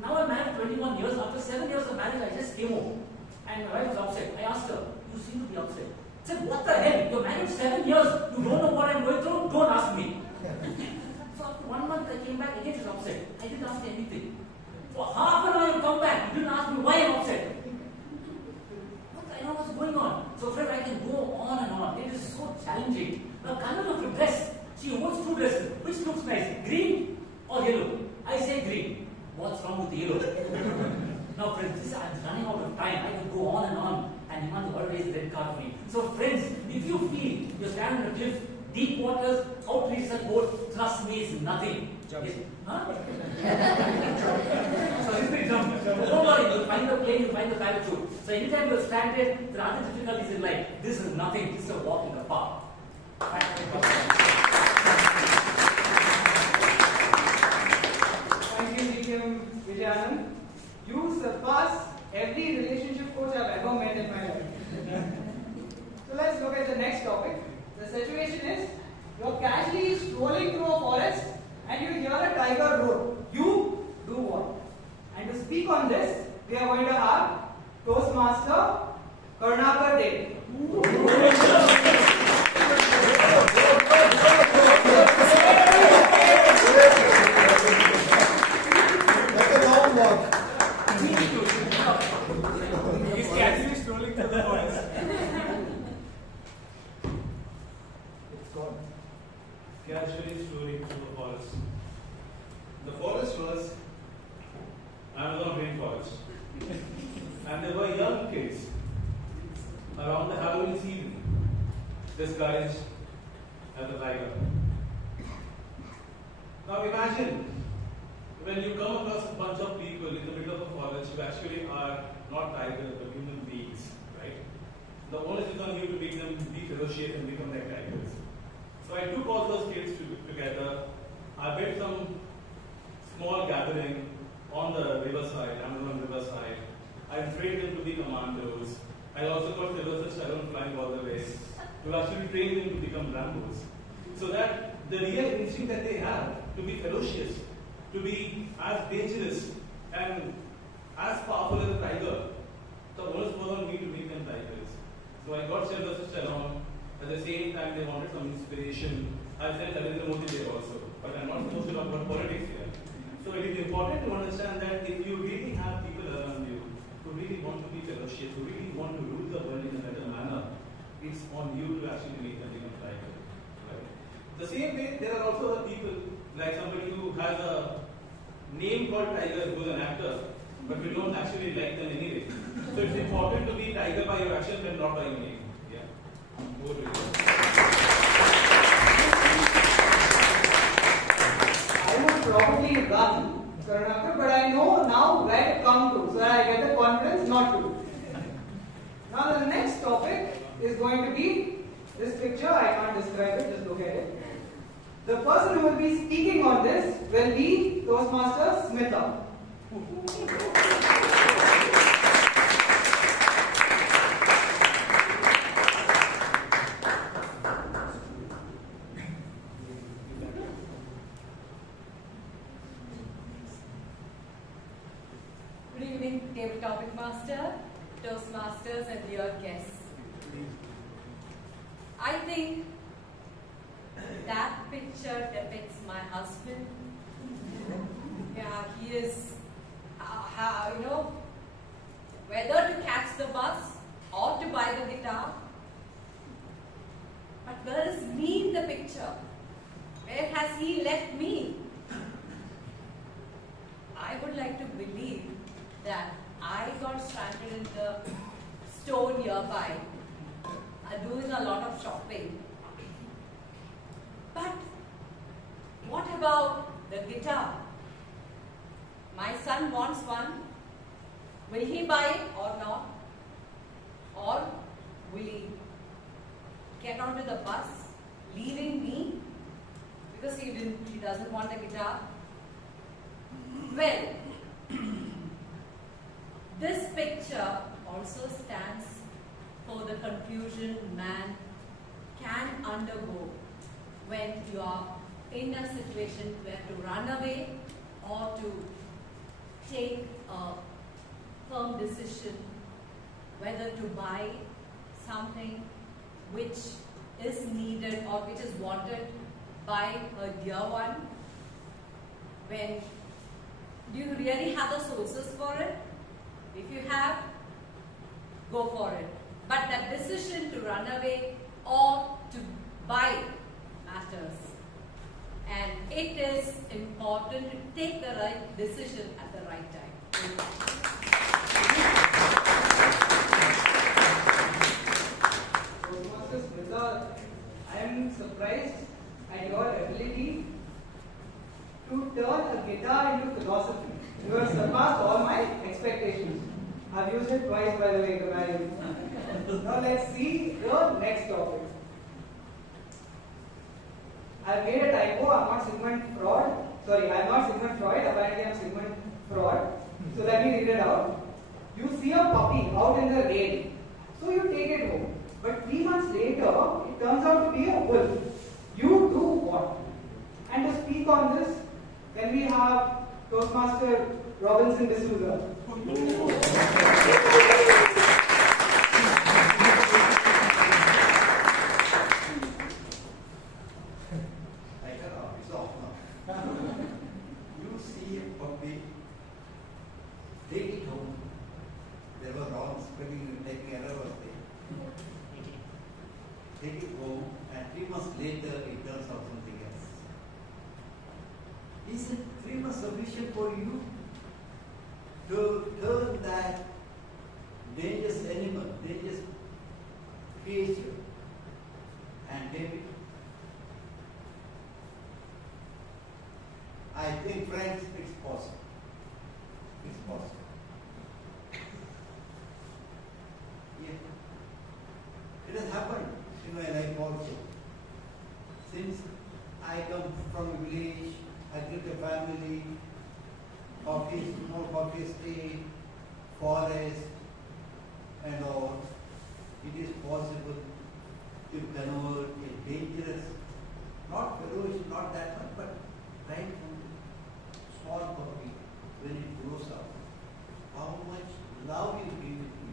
Now I'm married 21 years. After 7 years of marriage, I just came home. And my wife was upset. I asked her, you seem to be upset. I said, what the hell? You're married 7 years. You don't know what I'm going through? Don't ask me. So after 1 month, I came back again. She's upset. I didn't ask her anything. For half an hour, you come back. You didn't ask me why I'm upset. I know what's going on. So, friend, I can go on and on. It is so challenging. Now, color of your dress. She owns 2 dresses. Which looks nice? Green or yellow? I say green. What's wrong with the yellow? Now, friends, I'm running out of time. I could go on, and Anand always red card me. So, friends, if you feel you're standing on a cliff, deep waters, out reach that boat, trust me, it's nothing. Huh? So simply jump. Don't worry, you'll find the plane, you'll find the parachute. So anytime you're stranded, there are other difficulties in life. This is nothing, this is a walk in the park. Thank you, Vijay Anand. You surpass every relationship coach I've ever met in my life. So let's look at the next topic. The situation is, you're casually strolling through a forest and you hear a tiger roar. You do what? And to speak on this, we are going to have Toastmaster Karunakar Dev. That's a long walk. He's casually strolling through the forest. Casually strolling through the forest. The forest was Amazon rainforest. And there were young kids around the Halloween season disguised as a tiger. Now imagine when you come across a bunch of people in the middle of a forest who actually are not tigers but human beings, right? The onus is on you to make them be ferocious and become like tigers. So I took all those kids together. I built some small gathering on the riverside, Amazon riverside. I trained them to be commandos. I also got physicists flying all the way to actually train them to become Rambos. So that the real instinct that they have to be ferocious, to be as dangerous and as powerful as a tiger, the onus was on me to make them tigers. So I got physicists along. At the same time, they wanted some inspiration. I felt Narendra Modi there also, but I'm not supposed to talk about politics here. So it is important to understand that if you really have people around you who really want to be ferocious, who really want to rule the world in a better manner, it's on you to actually make them become tiger. Right? The same way, there are also the people like somebody who has a name called Tiger, who's an actor, but we don't actually like them anyway. So it's important to be tiger by your actions and not by your name. I would probably run, Karunakar, but I know now where to come to, so that I get the confidence not to. Now the next topic is going to be this picture. I can't describe it, just look at it. The person who will be speaking on this will be Toastmaster Smitha. Table Topic Master, Toastmasters and dear guests. I think that picture depicts my husband. Yeah, he is, whether to catch the bus or to buy the guitar. But where is me in the picture? Where has he left me? I would like to believe that I got stranded in the store nearby, doing a lot of shopping. But what about the guitar? My son wants one. Will he buy it or not? Or will he get onto the bus, leaving me because he doesn't want the guitar? Well, this picture also stands for the confusion man can undergo when you are in a situation where to run away or to take a firm decision whether to buy something which is needed or which is wanted by a dear one? When do you really have the sources for it? If you have, go for it. But that decision to run away or to buy matters. And it is important to take the right decision at the right time. Smitha, I am surprised at your ability to turn a guitar into philosophy. You have surpassed all my expectations. I've used it twice, by the way, Kumar. Now let's see the next topic. I've made a typo. I'm not Sigmund Freud. Sorry, I'm not Sigmund Freud. Apparently, I'm Sigmund Freud. So let me read it out. You see a puppy out in the rain, so you take it home. But 3 months later, it turns out to be a wolf. You do what? And to speak on this, can we have Toastmaster Robinson D'Souza? You see a puppy, take it home. There was wrong spelling and taking error was there. Take it home, and 3 months later it turns out something else. Is it 3 months sufficient for you to turn that dangerous animal, dangerous creature, and name it? I think, friends, it's possible. It's possible. Yeah. It has happened in my life also. Since I come from a village, I grew up a family, coffee, small coffee estate, forest, and all, it is possible to convert a dangerous, not ferocious, not that much, but right from small puppy, when it grows up, how much love you give it to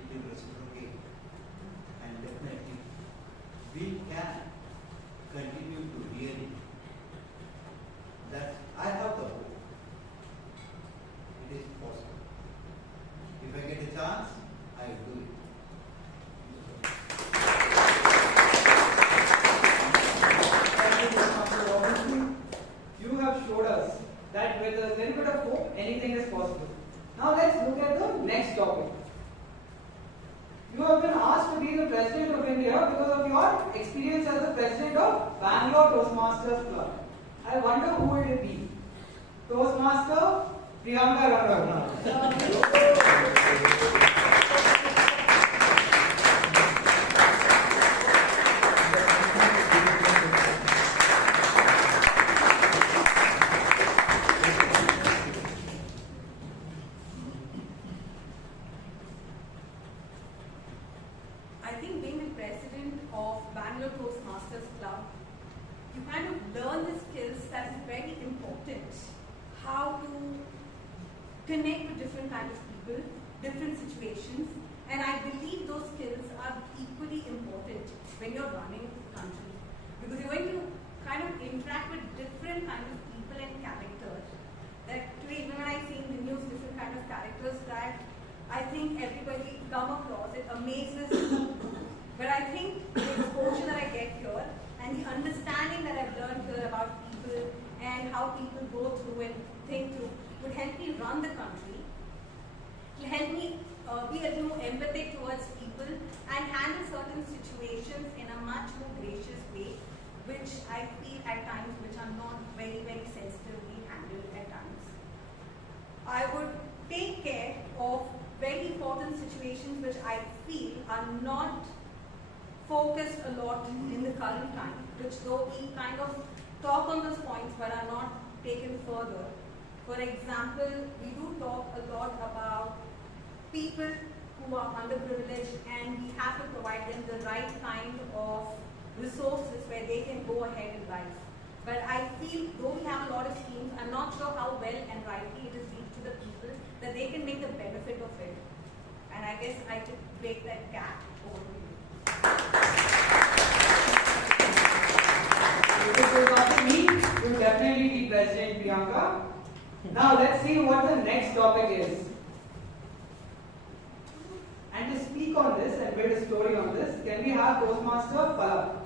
it will reciprocate. And definitely, we can continue to rear it. That I have the hope. It is possible. If I get a chance, I will do it. You have showed us that with a little bit of hope, anything is possible. Now let's look at the next topic. You have been asked to be the President of India because of your experience as the President of Bangalore Toastmasters Club. I wonder who it will be. Toastmaster Priyanka. I think being the president of Bangalore Toastmasters Club, you kind of learn the skills that is very important. How to connect with different kinds of people, different situations, and I believe those skills are equally important when you're running the country. Because you're going to kind of interact with different kinds of people and characters. That today, even when I see in the news different kinds of characters that I think everybody come across, it amazes me. But I think the exposure that I get here and the understanding that I've learned here about people and how people go through and think through would help me run the country. It will help me be a little more empathetic towards people and handle certain situations in a much more gracious way, which I feel at times which are not very, very sensitively handled at times. I would take care of very important situations which I feel are not focused a lot in the current time, which though we kind of talk on those points but are not taken further. For example, we do talk a lot about people who are underprivileged and we have to provide them the right kind of resources where they can go ahead in life. But I feel, though we have a lot of schemes, I'm not sure how well and rightly it is reached to the people that they can make the benefit of it. And I guess I could break that gap over to you. If it was up to me, you will definitely be President Priyanka. Now let's see what the next topic is. And to speak on this and build a story on this, can we have Toastmaster Palak?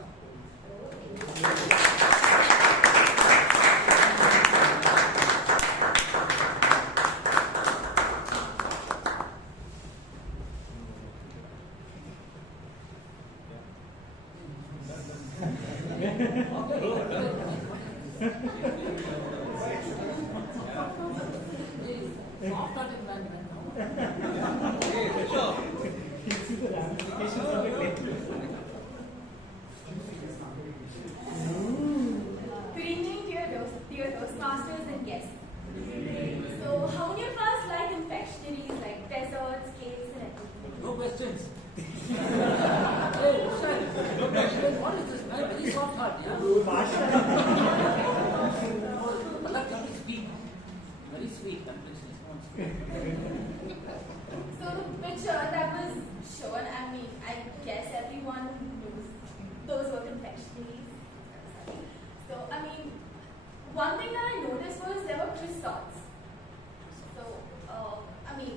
Good evening, dear Toastmasters and guests. So, how many of us like confectioneries like desserts, cakes, and everything? No questions. Hey, Vishal, no questions. What is this, man? Very soft heart, yeah? Palak, can you speak? Very sweet, So, the picture that was shown, I mean, I guess everyone knows those were confectioneries. So, I mean, one thing that I noticed was there were croissants. So, I mean,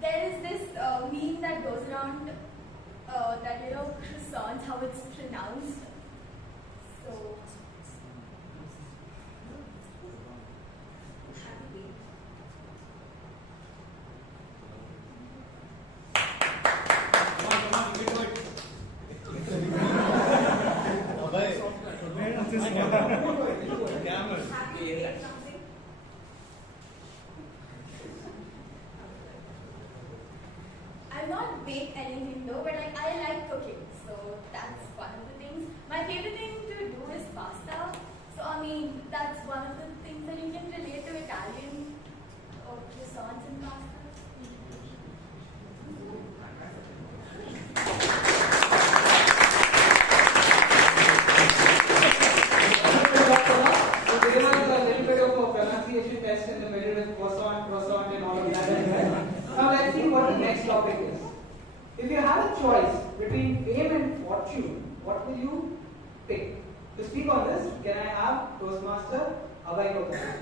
there is this meme that goes around that, croissants, how it's pronounced. So, I've not baked anything though, but I like cooking, so that's one of the things. My favorite thing to do is pasta. So I mean, that's one of the things that you can relate to Italian croissants and pasta. So there was a little bit of a pronunciation test in the middle with croissant and all of that as well. Now let's see what the next topic is. If you have a choice between fame and fortune, what will you pick? To speak on this, can I have Toastmaster Abhay Kothari?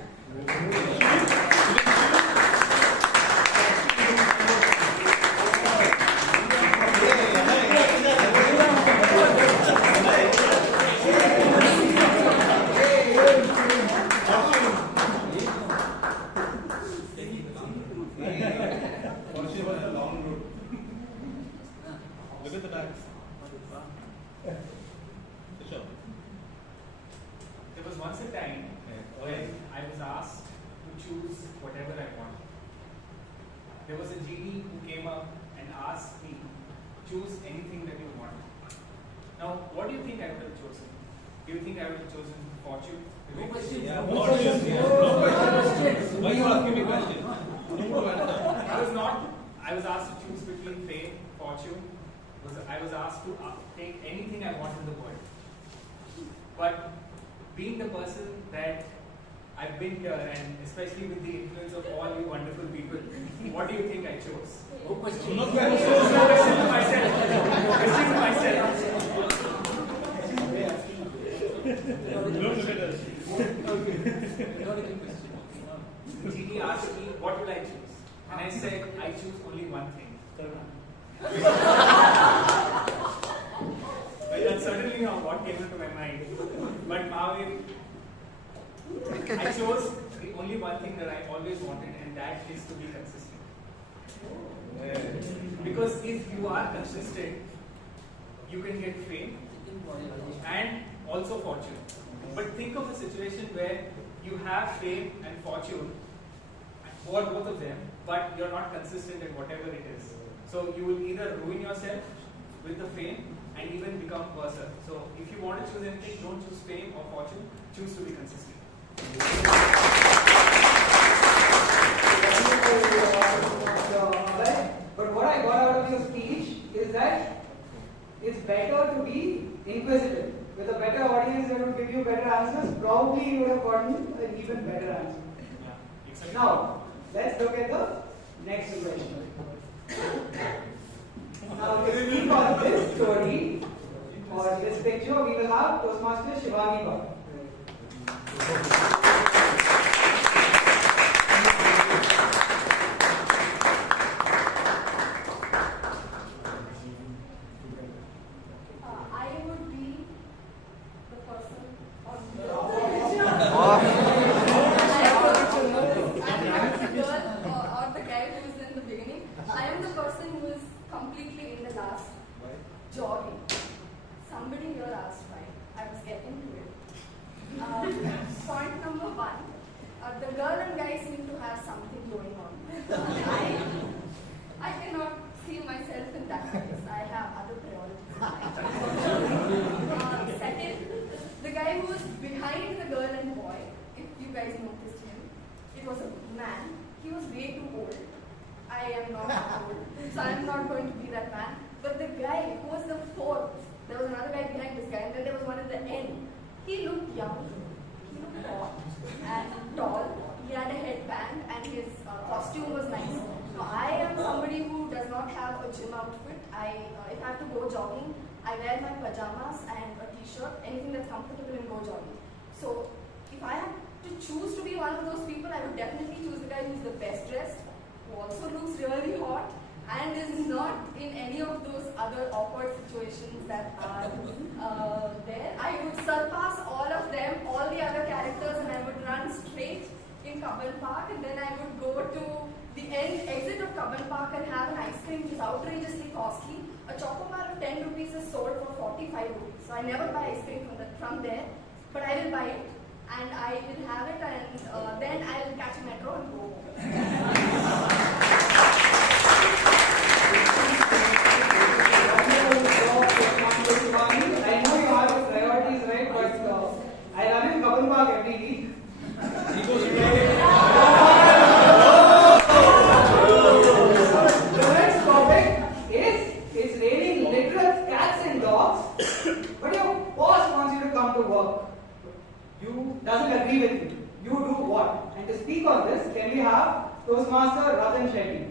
Look at the bags. There was once a time when I was asked to choose whatever I want. There was a genie who came up and asked me, choose anything that you want. Now, what do you think I would have chosen? Do you think I would have chosen fortune? No questions. Yeah, No questions. No questions. Why are you asking me questions? I was asked to choose between fame, fortune. I was asked to take anything I want in the world. But being the person that I've been here, and especially with the influence of all you wonderful people, what do you think I chose? No questions. No questions. No question to myself. Question to myself. Don't look at us. Genie asked me, what will I choose? And I said, I choose only one thing. Well, that's certainly not what came into my mind. But I chose the only one thing that I always wanted, and that is to be consistent. Because if you are consistent, you can get fame and also fortune. But think of a situation where you have fame and fortune, or both of them, but you're not consistent in whatever it is. So you will either ruin yourself with the fame and even become worse. So if you want to choose anything, don't choose fame or fortune, choose to be consistent. But what I got out of your speech is that it's better to be inquisitive. With a better audience, they will give you better answers. probably you would have gotten an even better answer. Exactly. Now, let's look at the next situation. Now, to speak on this story or this picture, we will have Toastmaster Shivangi Bhatt. I would be the person or the girl or the guy who is in the beginning. I am the person who is completely in the last, jogging. Somebody here asked why. I was getting to it. Point number one, the girl and guy seem to have something going on. I cannot see myself in that place. I have other priorities. Second, the guy who was behind the girl and boy, if you guys noticed him, it was a man. He was way too old. I am not that old, so I am not going to be that man. But the guy who was the fourth, there was another guy behind this guy, and then there was one at the end. He looked young, he looked hot and tall. He had a headband, and his costume was nice. Now, I am somebody who does not have a gym outfit. If I have to go jogging, I wear my pajamas and a t-shirt, anything that's comfortable and go jogging. So, if I have to choose to be one of those people, I would definitely choose the guy who's the best dressed, who also looks really hot, and is not in any of those other awkward situations that are there. I would surpass all of them, all the other characters, and I would run straight in Kabban Park, and then I would go to the exit of Kabban Park and have an ice cream which is outrageously costly. A choco bar of 10 rupees is sold for 45 rupees. So I never buy ice cream from there, but I will buy it, and I will have it, and then I will catch a metro and go home. I know you have your priorities, right? But I run in Kabban Park every week. The next topic is it's raining literal cats and dogs, but your boss wants you to come to work. You doesn't agree with you. You do what? And to speak on this, can we have Toastmaster Shetty?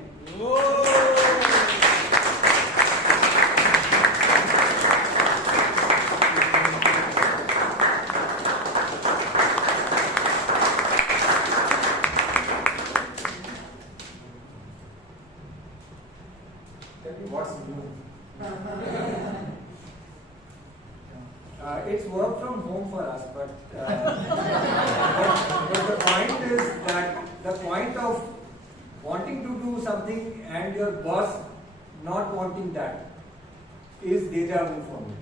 What's new? It's work from home for us, but the point is that the point of wanting to do something and your boss not wanting that is deja vu for me.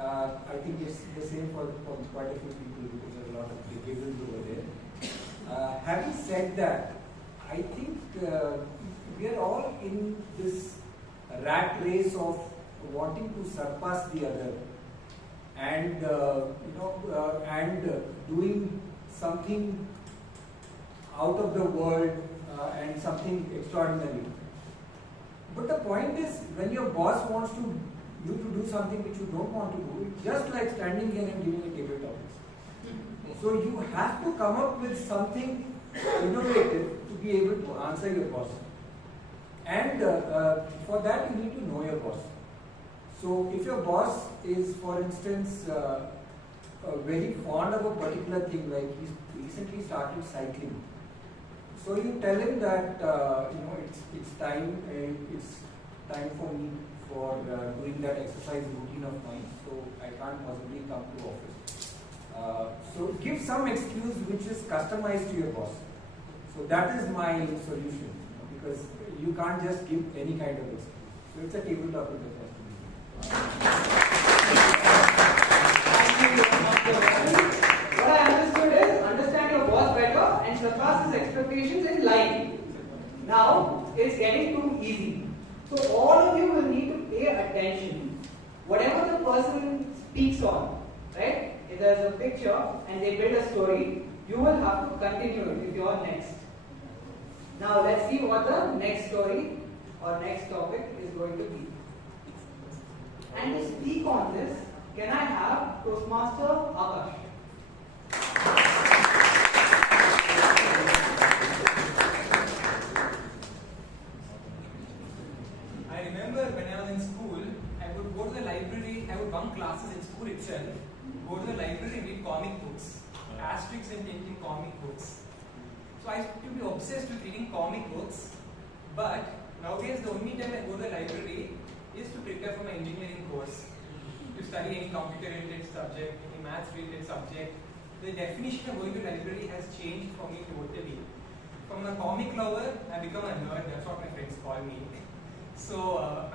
I think it's the same for quite a few people because there's a lot of giggles over there. Having said that, I think we are all in this rat race of wanting to surpass the other, and doing something out of the world and something extraordinary. But the point is, when your boss wants you to do something which you don't want to do, it's just like standing here and giving a table topics. So you have to come up with something innovative to be able to answer your boss. And for that you need to know your boss. So if your boss is, for instance, very fond of a particular thing, like he's recently started cycling, so you tell him that it's time for me for doing that exercise routine of mine, so I can't possibly come to office. So give some excuse which is customized to your boss. So that is my solution, because you can't just give any kind of excuse. So it's a table topic that has to be given. What I understood is understand your boss better and surpass his expectations in line. Now it's getting too easy. So all of you will need to pay attention. Whatever the person speaks on, right? If there's a picture and they build a story, you will have to continue it if you are next. Now let's see what the next story or next topic is going to be. And to speak on this, can I have Toastmaster Akash? asterisks and tinting comic books. So I used to be obsessed with reading comic books, but nowadays the only time I go to the library is to prepare for my engineering course, to study any computer-related subject, any maths-related subject. The definition of going to the library has changed for me totally. From a comic lover, I become a nerd. That's what my friends call me. So,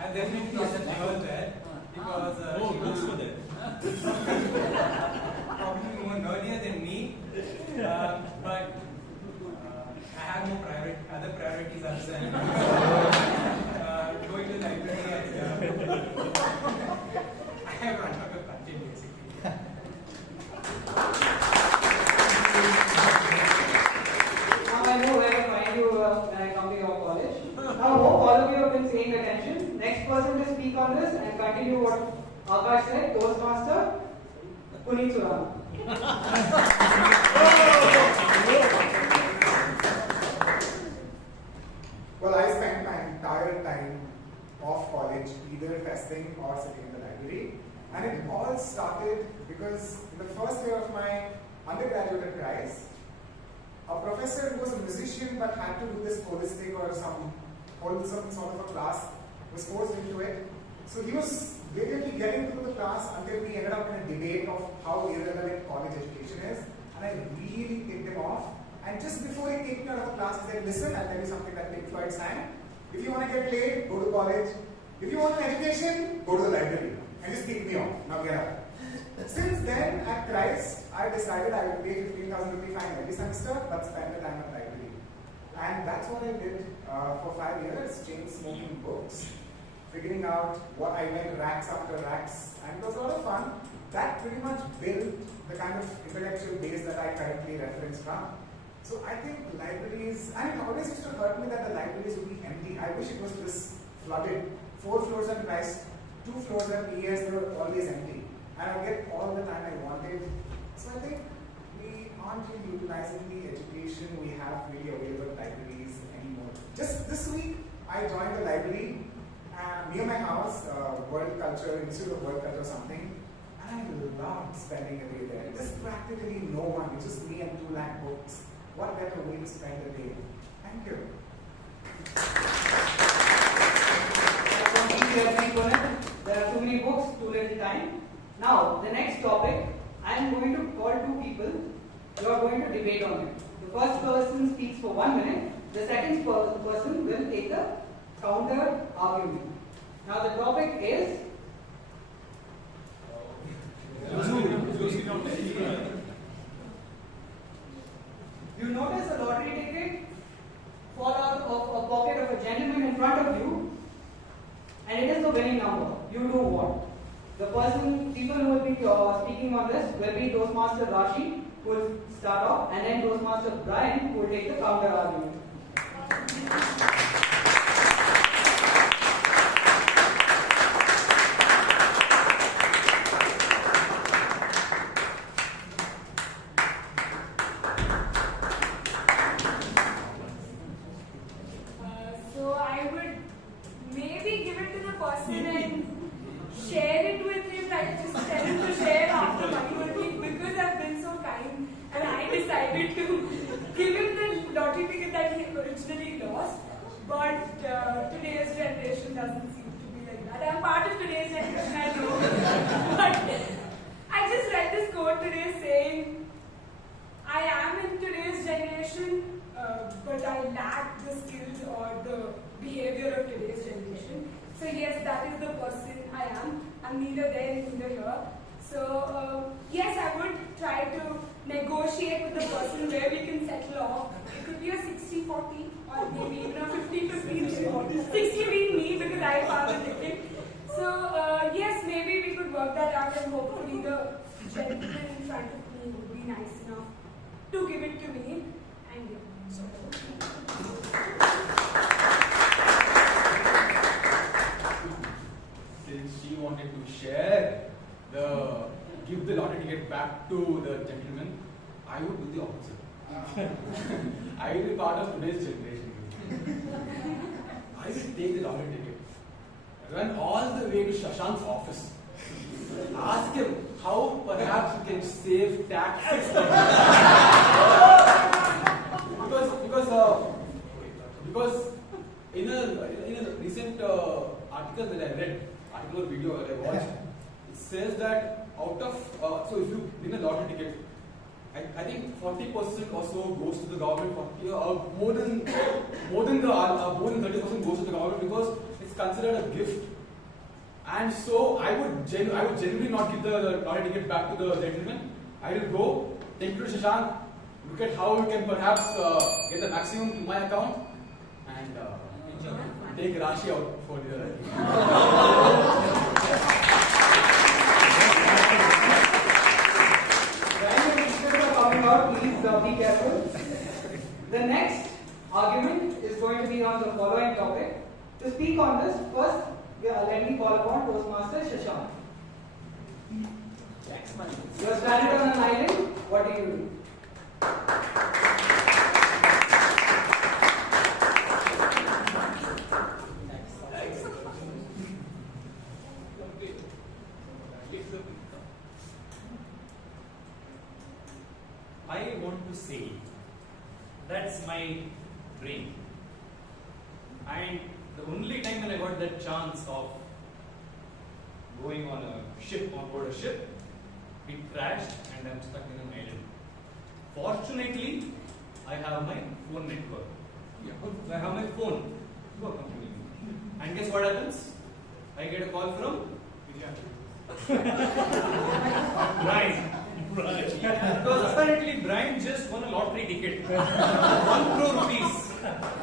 I'm definitely not a nerd there because looks for that. Probably more nerdier than me. But I have no other priorities other than going to the library and I have run out of content basically. Now I know where to find you when I come to your college. Now I hope all of you have been paying attention. Next person to speak on this and continue what Akash said, Toastmaster, Puneeth. Well, I spent my entire time off college either testing or sitting in the library. And it all started because in the first year of my undergraduate at Christ, a professor who was a musician but had to do this holistic or hold some sort of a class was forced into it. So he was brilliantly getting through the class until we ended up in a debate of how irrelevant college education is. And I really ticked him off. And just before he kicked me out of the class, he said, listen, I'll tell you something that Pink Floyd sang. If you want to get laid, go to college. If you want an education, go to the library. And just kick me off. Now get out. Since then, at Christ, I decided I would pay 15,000 rupee fine every semester, but spend the time at library. And that's what I did for 5 years, chain smoking books, figuring out what I went racks after racks, and it was a lot of fun. That pretty much built the kind of intellectual base that I currently reference from. So I think libraries, and it always used to hurt me that the libraries would be empty. I wish it was this flooded. 4 floors at Christ, 2 floors at PES, they were always empty. And I get all the time I wanted. So I think we aren't really utilizing the education we have really available at libraries anymore. Just this week, I joined the library near my house, World Culture, Institute of World Culture or something. And I loved spending a day there. There's practically no one, it's just me and 2 lakh books. What better way to spend a day? Thank you. There are too many books, too little time. Now, the next topic, I am going to call 2 people. You are going to debate on it. The first person speaks for 1 minute. The second person will take a counter argument. Now, the topic is. You notice a lottery ticket fall out of a pocket of a gentleman in front of you, and it is the winning number. You do what? The people who will be speaking on this will be Toastmaster Roshy, who will start off, and then Toastmaster Brian, who will take the counter argument. run all the way to Shashank's office. Ask him how perhaps we can save taxes. because in a recent article that I read, article or video that I watched, it says that out of so if you win a lottery ticket, I think 40% or so goes to the government. More than 30% goes to the government because it's considered a gift. And so I would genuinely not give the lottery ticket back to the gentleman. I will go, take it to Shashank, look at how we can perhaps get the maximum to my account, and take Rashi out for the. Please be careful. The next argument is going to be on the following topic. To speak on this, first, let me call upon Toastmaster Shashank. You are stranded on an island. What do you do? I want to say that's my dream. And the only time when I got that chance of going on a ship, on board a ship, it crashed and I'm stuck in an island. Fortunately, I have my phone network. I have my phone. And guess what happens? I get a call from Brian. Because apparently Brian just won a lottery ticket. 1 crore rupees.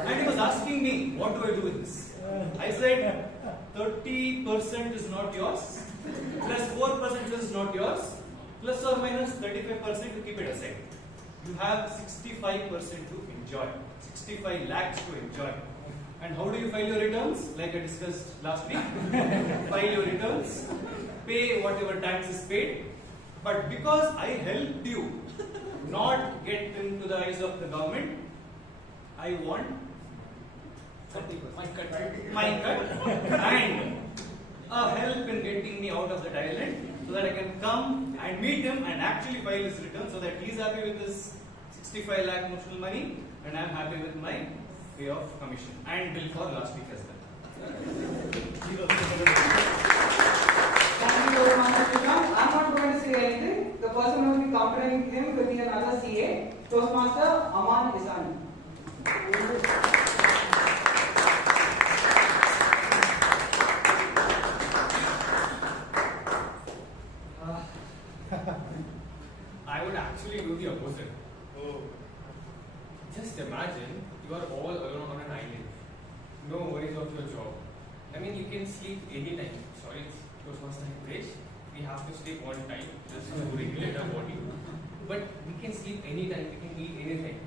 And he was asking me, what do I do with this? I said, 30% is not yours, plus 4% is not yours, plus or minus 35% to keep it aside. You have 65% to enjoy, 65 lakhs to enjoy. And how do you file your returns? Like I discussed last week. File your returns, pay whatever tax is paid. But because I helped you not get into the eyes of the government, I want my cut and a help in getting me out of that island so that I can come and meet him and actually file his return so that he's happy with his 65 lakh notional money and I'm happy with my pay of commission and bill for last week as well. Thank you very much, Shashank. I'm not going to say anything. The person who will be countering him will be another CA, Toastmaster Anand Isani. I would actually do the opposite. Just imagine you are all alone on an island. No worries of your job. I mean, you can sleep anytime. Sorry, it's Toastmaster Hitesh. We have to sleep one time just to regulate our body. But we can sleep anytime, we can eat anything.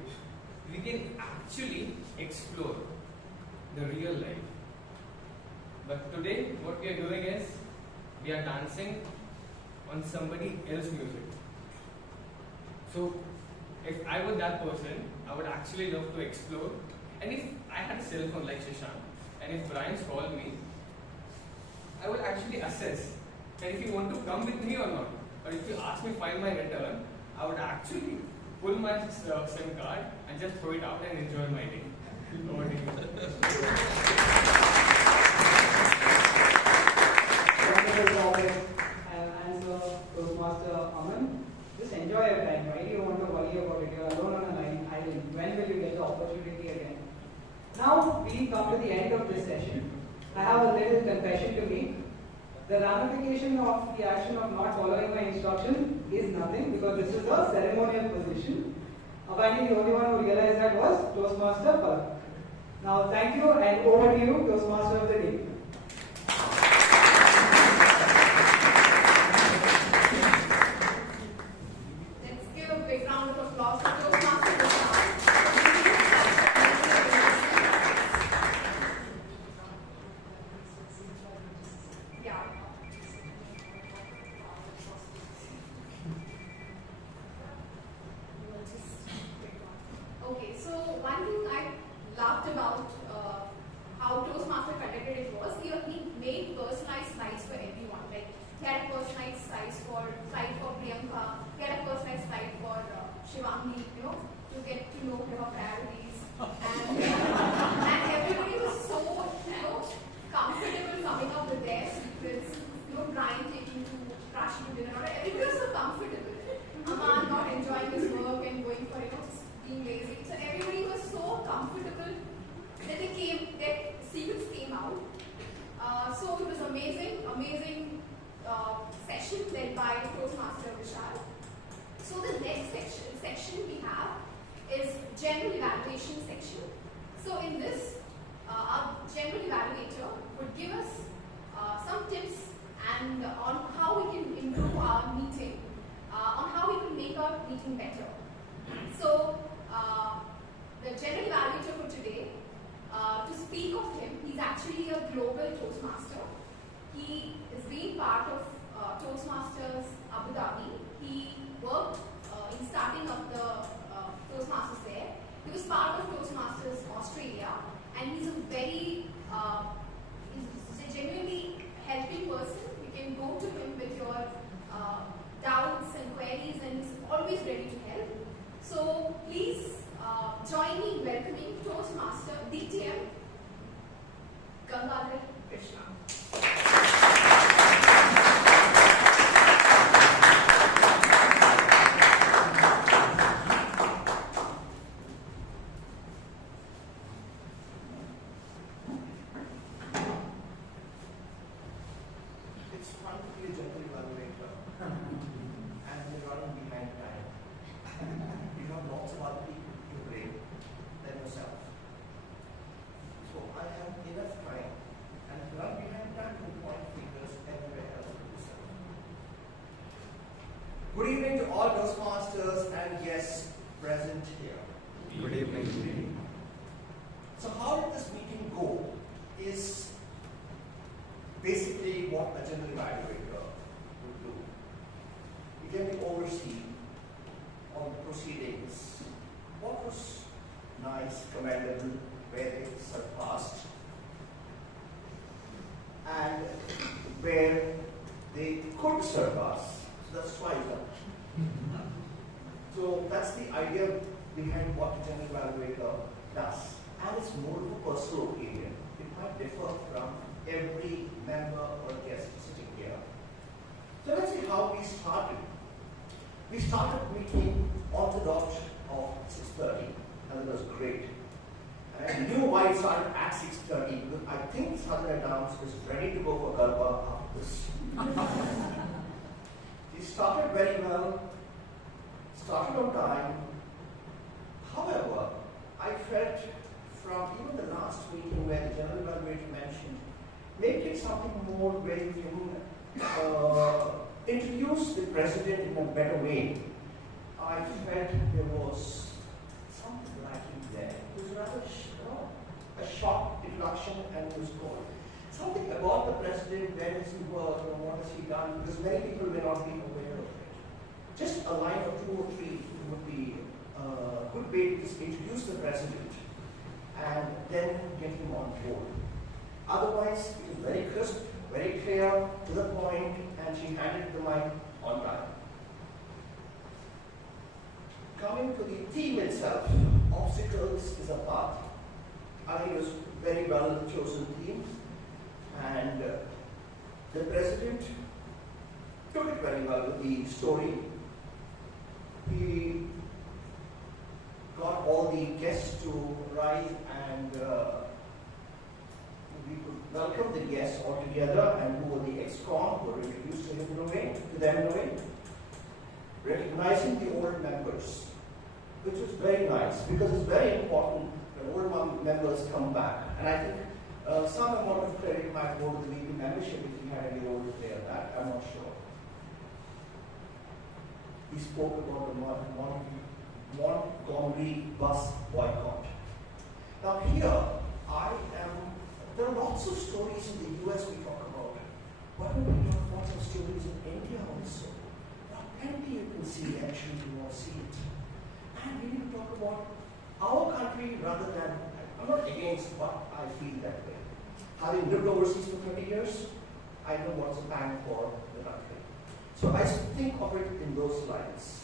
We can actually explore the real life. But today, what we are doing is, we are dancing on somebody else's music. So, if I were that person, I would actually love to explore. And if I had a cell phone like Shashank, and if Brian's called me, I would actually assess and if you want to come with me or not. Or if you ask me to file my return, I would actually pull my SIM card and just throw it out and enjoy my day. Over to you. And so, Toastmaster Anand, just enjoy your time. Why do you want to worry about it? You're alone on an island. When will you get the opportunity again? Now, we come to the end of this session. I have a little confession to make. The ramification of the action of not following my instruction is nothing because this is a ceremonial position. Apparently, the only one who realized that was Toastmaster Palak. Now, thank you and over to you, Toastmaster of the day. Let's give a big round of applause to Toastmaster Vishal. Yeah. Okay, so one thing I laughed about how Toastmaster conducted it was dinner order. Everybody was so comfortable. Aman not enjoying his work and going for, just being lazy. So everybody was so comfortable that their secrets came out. So it was amazing session led by Toastmaster Vishal. So the next section we have is general evaluation section. So in this, our general evaluator would give us some tips and on how we can improve our meeting, on how we can make our meeting better. So the general evaluator for today, to speak of him, he's actually a global Toastmaster. He has been part of Toastmasters Abu Dhabi. He worked in starting up the Toastmasters there. He was part of Toastmasters Australia, and he's a very, he's a genuinely helping person. You can go to him with your doubts and queries, and he's always ready to help. So please join me in welcoming Toastmaster DTM Gangadhar Krishna. It's fun to be a general evaluator and you're running behind time. You have lots of other people to blame than yourself. So I have enough time and run behind time to point fingers everywhere else to yourself. Good evening to all Toastmasters and guests present here. Good evening. So how did this meeting go is basically what a general evaluator would do. You can oversee all the proceedings. What was nice, commendable, where they surpassed, and where they could surpass. So that's twice that. So that's the idea behind what a general evaluator does. And it's more of a personal opinion. It might differ from every member or guest sitting here. So let's see how we started. We started meeting on the dot of 6:30, and it was great. And I knew why it started at 6:30 because I think Southern Dance is ready to go for Garba after this. We started very well, started on time. However, I felt from even the last meeting where the general evaluator mentioned, make it something more where you can introduce the president in a better way. I felt there was something lacking there. It was rather a short introduction and it was called. Something about the president, where does he work, what has he done, because many people may not be aware of it. Just a line or two or three would be a good way to just introduce the president and then get him on board. Otherwise, it was very crisp, very clear, to the point, and she handed the mic on time. Coming to the theme itself, obstacles is a path. I think it was a very well chosen theme, and the president took it very well with the story. He got all the guests to rise and we could welcome the guests all together and who were the ex-con who were introduced to him in a way, to them in a way, recognizing the old members, which was very nice because it's very important when old members come back. And I think some amount of credit might go to the VP membership if he had any older there, that I'm not sure. He spoke about the Montgomery bus boycott. Now here, there are lots of stories in the US we talk about. Why don't we talk about some stories in India also? There are plenty you can see actually, you want to see it. And we need to talk about our country rather than, I'm not against, but I feel that way. Having lived overseas for 30 years, I know what's a bang for the country. So I think of it in those lines.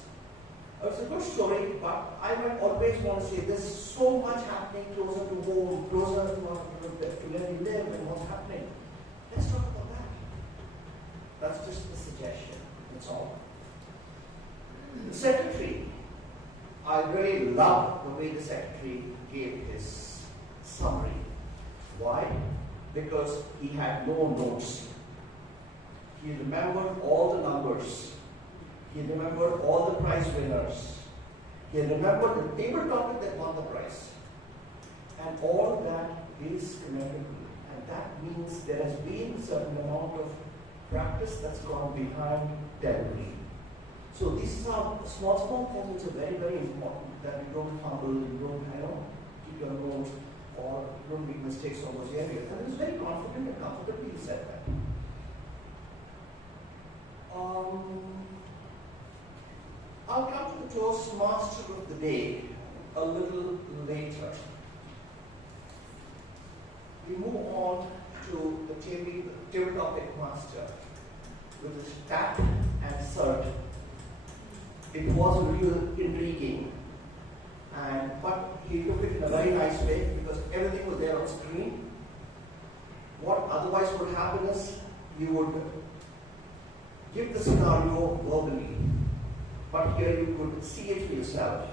It's a good story, but I might always want to say there's so much happening closer to home, closer to where we live and what's happening. Let's talk about that. That's just a suggestion. That's all. The secretary, I really love the way the secretary gave his summary. Why? Because he had no notes. He remembered all the numbers. He remembered all the prize winners. He remembered the table topic that won the prize. And all that is rememberable. And that means there has been a certain amount of practice that's gone behind delivery. So these are small things which are very, very important, that you don't fumble, you don't, keep your notes, or you don't make mistakes on those areas. And he was very confident and comfortably said that. I'll come to the Toastmaster of the day a little later. We move on to the table topic master with his tap and cert. It was real intriguing, but he took it in a very nice way because everything was there on screen. What otherwise would happen is you would give the scenario verbally, but here you could see it for yourself,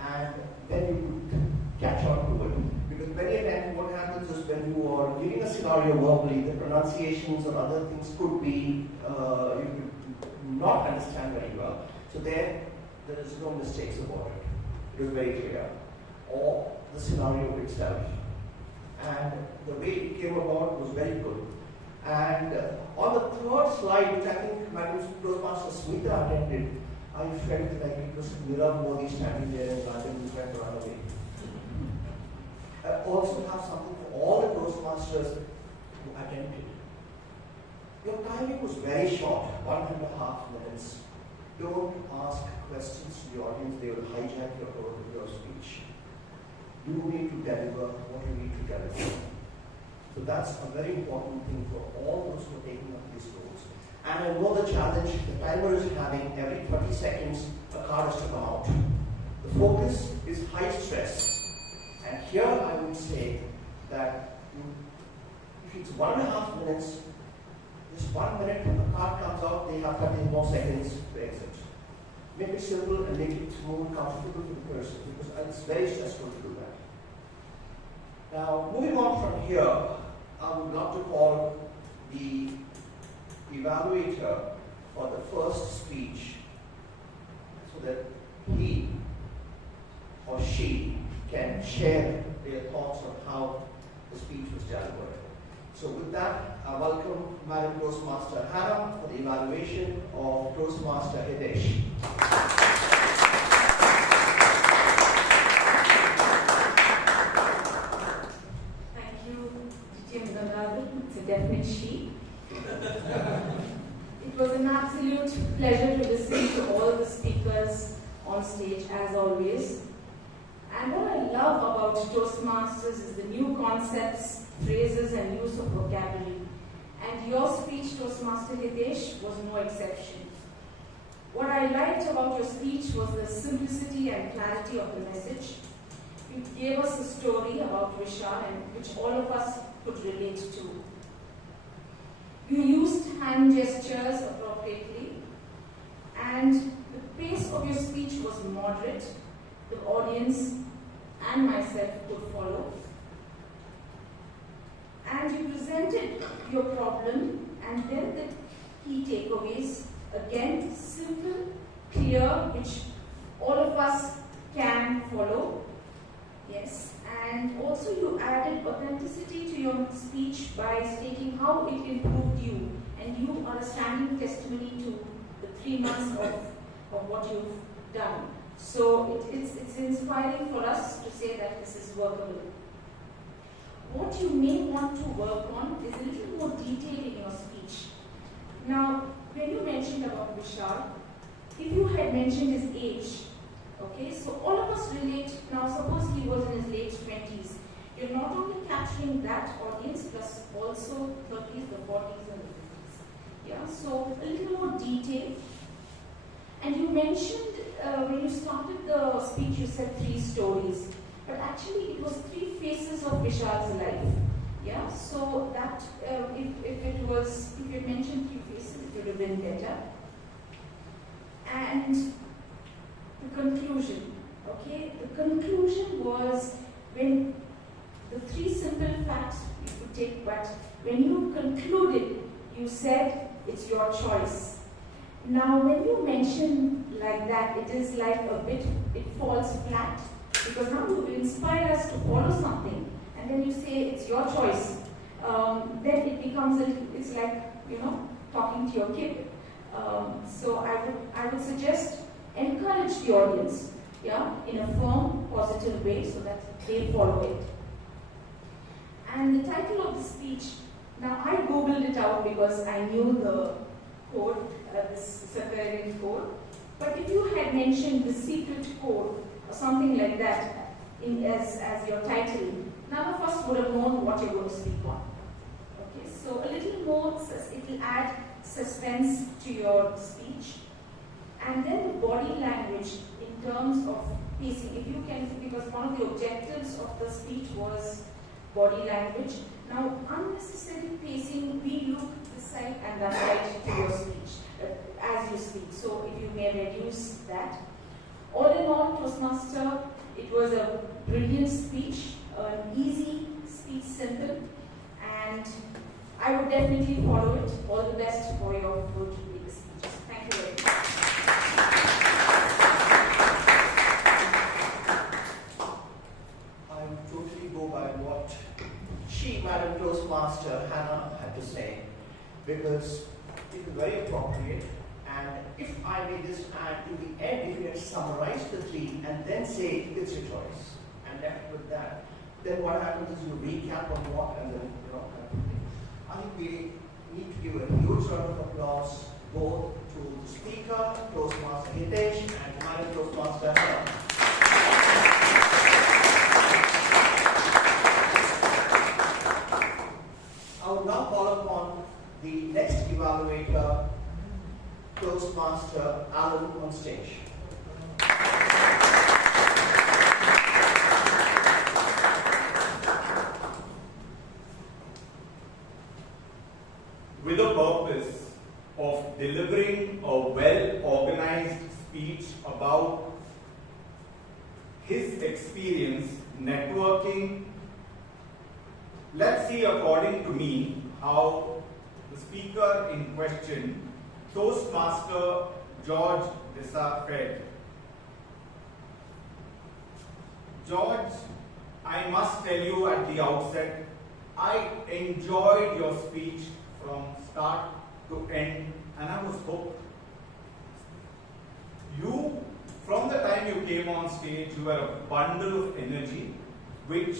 and then you could catch on to it. Because many times what happens is when you are giving a scenario verbally, the pronunciations or other things could be, you could not understand very well. So there is no mistakes about it. It was very clear. Or the scenario itself. And the way it came about was very good. And on the third slide, which I think my Toastmaster Smitha attended, I felt like it was Mira Modi standing there and randomly trying to run away. I also have something for all the Toastmasters who attended. Your timing was very short, 1.5 minutes. Don't ask questions to the audience, they will hijack your speech. You need to deliver what you need to deliver. So that's a very important thing for all those who are taking up these roles. And I know the challenge the timer is having, every 30 seconds a card has to come out. The focus is high stress. And here I would say that if it's 1.5 minutes, just 1 minute, a card comes out, they have 30 more seconds to exit. Make it simple and make it more comfortable for the person, because it's very stressful to do that. Now, moving on from here, I would love to call the evaluator for the first speech so that he or she can share their thoughts on how the speech was delivered. So with that, I welcome Madam Toastmaster Hannah for the evaluation of Toastmaster Hitesh. Thank you, it's a definite she. It was an absolute pleasure to listen to all the speakers on stage as always. And what I love about Toastmasters is the new concepts, phrases and use of vocabulary. And your speech, Toastmaster Hitesh, was no exception. What I liked about your speech was the simplicity and clarity of the message. You gave us a story about Vishal, and which all of us could relate to. You used hand gestures appropriately, and the pace of your speech was moderate. The audience and myself could follow. And you presented your problem and then the key takeaways. Again, simple, clear, which all of us can follow. Yes. And also you added authenticity to your speech by stating how it improved you. And you are a standing testimony to the 3 months of what you've done. So it's inspiring for us to say that this is workable. What you may want to work on is a little more detail in your speech. Now, when you mentioned about Vishal, if you had mentioned his age, okay, so all of us relate. Now, suppose he was in his late 20s. You're not only capturing that audience, plus also 30s, the 40s, and the 50s. Yeah, so a little more detail. And you mentioned, when you started the speech, you said 3 stories. But actually, it was 3 phases of Vishal's life. Yeah, so that, if you mentioned 3 phases, it would have been better. And the conclusion, okay? The conclusion was when the three simple facts you could take, but when you concluded, you said it's your choice. Now, when you mention like that, it is like a bit, it falls flat, because now you inspire us to follow something, and then you say it's your choice. Then it becomes, it's like, you know, talking to your kid. So I would suggest encourage the audience, yeah, in a firm, positive way so that they follow it. And the title of the speech, now I googled it out because I knew the code, this Circadian code. But if you had mentioned the secret code or something like that as your title, none of us would have known what you're going to speak on. Okay, so a little more, it will add suspense to your speech. And then the body language in terms of pacing. If you can, because one of the objectives of the speech was body language. Now, unnecessary pacing, we look this side and that side to your speech as you speak. So, if you may reduce that. All in all, Toastmaster, it was a brilliant speech, an easy speech, simple, and I would definitely follow it. All the best for your good speeches. Thank you very much. I would totally go by what Madam Toastmaster Hannah had to say, because it is very appropriate. And if I may just add to the end, if you had summarized the three and then say it's your choice, and left with that, then what happens is you recap on what, and then I think we need to give a huge round of applause both to the speaker, Toastmaster Hitesh, and Madam Toastmaster Hannah. I would now call upon the next evaluator, Toastmaster Anand, on stage. With a purpose of delivering a well-organized speech about his experience networking, let's see, according to me, how the speaker in question, Toastmaster George Dsa, fared. George, I must tell you at the outset, I enjoyed your speech from start to end, and I was hooked. You, from the time you came on stage, you were a bundle of energy, which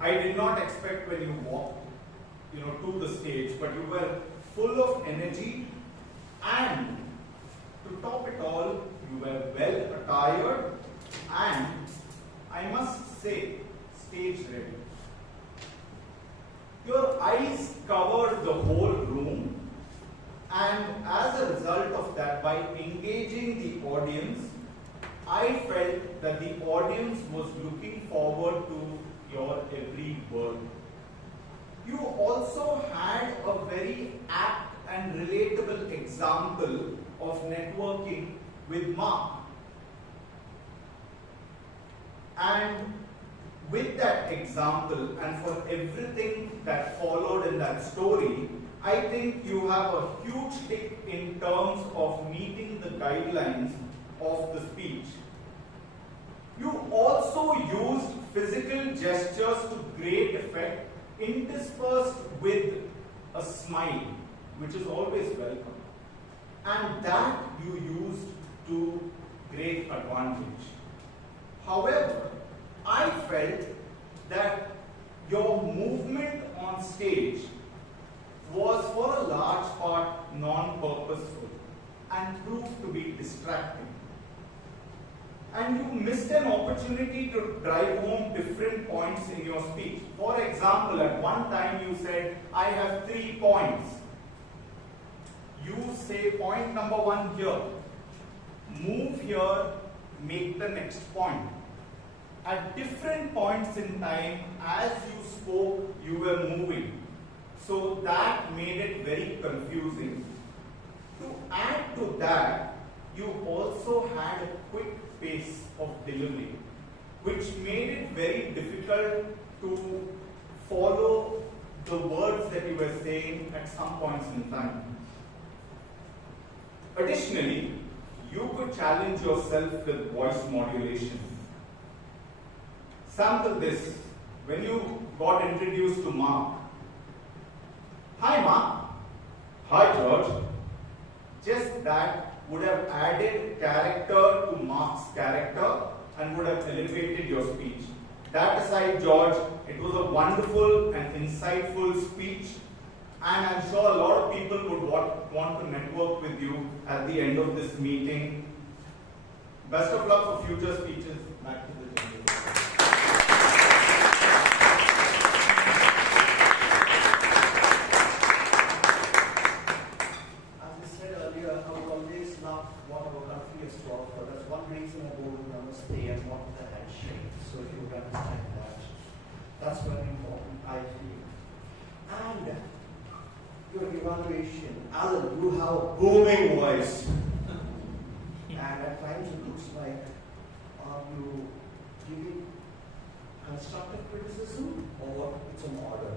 I did not expect when you walked, to the stage, but you were full of energy, and to top it all, you were well attired, and I must say, stage ready. Your eyes covered the whole room, and as a result of that, by engaging the audience, I felt that the audience was looking forward to your every word. You also had a very apt and relatable example of networking with Mark. And with that example, and for everything that followed in that story, I think you have a huge tick in terms of meeting the guidelines of the speech. You also used physical gestures to great effect, interspersed with a smile, which is always welcome. And that you used to great advantage. However, I felt that your movement on stage was for a large part non-purposeful and proved to be distracting. And you missed an opportunity to drive home different points in your speech. For example, at one time you said, I have 3 points. You say point number 1 here, move here, make the next point. At different points in time, as you spoke, you were moving. So that made it very confusing. To add to that, you also had a quick pace of delivery, which made it very difficult to follow the words that you were saying at some points in time. Additionally, you could challenge yourself with voice modulation. Sample this. When you got introduced to Mark, "Hi Mark." "Hi George." Just that would have added character to Mark's character and would have elevated your speech. That aside, George, it was a wonderful and insightful speech, and I'm sure a lot of people would want to network with you at the end of this meeting. Best of luck for future speeches. Back to the gentleman. As I said earlier, I would always love what our country has to offer. That's one reason I go to Namaste and not the handshake. So if you would understand that, that's very important, I feel. And your evaluation, Alan, you have a booming voice. And at times it looks like you giving constructive criticism or it's an order.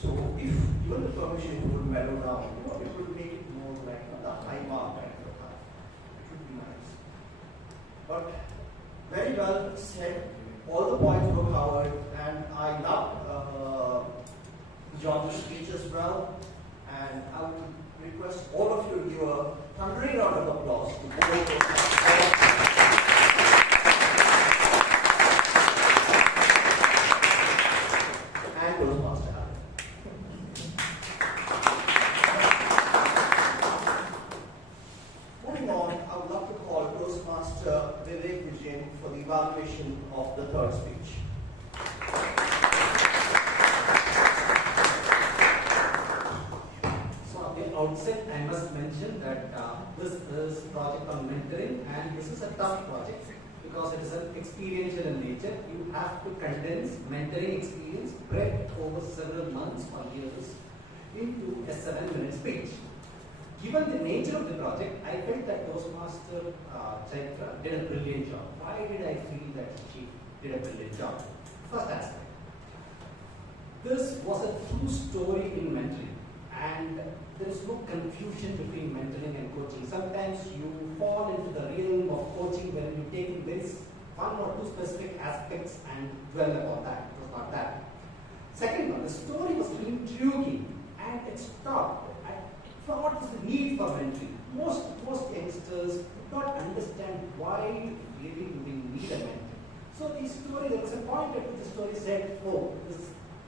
So if given the permission, you would mellow down, it would make it more like the high mark kind of a. It would be nice. But very well said. All the points were covered, and I love George's speech as well. And I would request all of you to give a thundering round of applause to both of and Toastmaster Alan. Moving on, I would love to call Toastmaster Vijay for the evaluation of the third speech. Outset, I must mention that this is project on mentoring, and this is a tough project because it is an experiential in nature. You have to condense mentoring experience spread over several months or years into a 7-minute speech. Given the nature of the project, I felt that Toastmaster Chaitra did a brilliant job. Why did I feel that she did a brilliant job? First aspect. This was a true story in mentoring, and there is no confusion between mentoring and coaching. Sometimes you fall into the realm of coaching when you take one or two specific aspects and dwell upon that. It was not that. Second one, the story was intriguing and it stopped. I thought was the need for mentoring. Most youngsters did not understand why really we need a mentor. So the story, there was a point at which the story said, oh,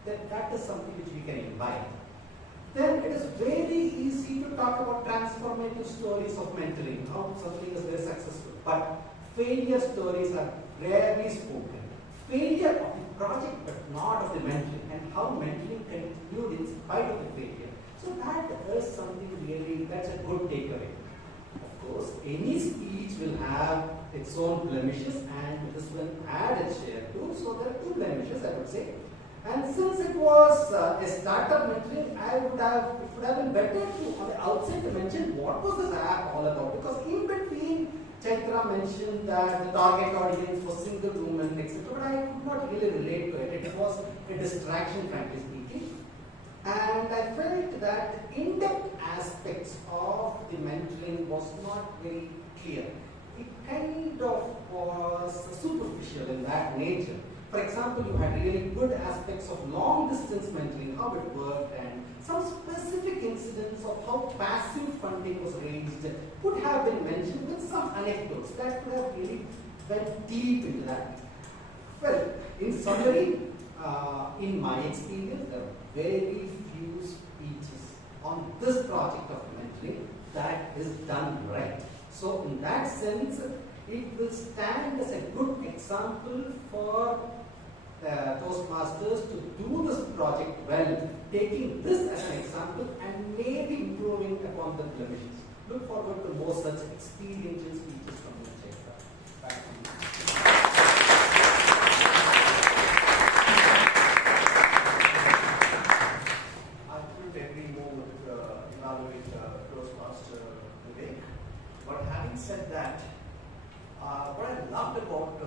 that is something which we can invite. Then it is very easy to talk about transformative stories of mentoring, how something is very successful. But failure stories are rarely spoken. Failure of the project, but not of the mentoring, and how mentoring continued in spite of the failure. So that is something really, that's a good takeaway. Of course, any speech will have its own blemishes, and this will add its share too. So there are two blemishes, I would say. And since it was a startup mentoring, it would have been better to, on the outset, to mention what was this app all about. Because in between, Chaitra mentioned that the target audience was single women, etc. But I could not really relate to it. It was a distraction, frankly speaking. And I felt that in-depth aspects of the mentoring was not very clear. It kind of was superficial in that nature. For example, you had really good aspects of long-distance mentoring, how it worked, and some specific incidents of how passive funding was raised could have been mentioned with some anecdotes that could have really went deep into that. Well, in summary, in my experience, there are very few speeches on this project of mentoring that is done right. So, in that sense, it will stand as a good example for Toastmasters to do this project well, taking this as an example and maybe improving upon the blemishes. Look forward to more such experiential speeches from the Chaitra. I couldn't agree more with evaluate Toastmaster Vivek. But having said that, what I loved about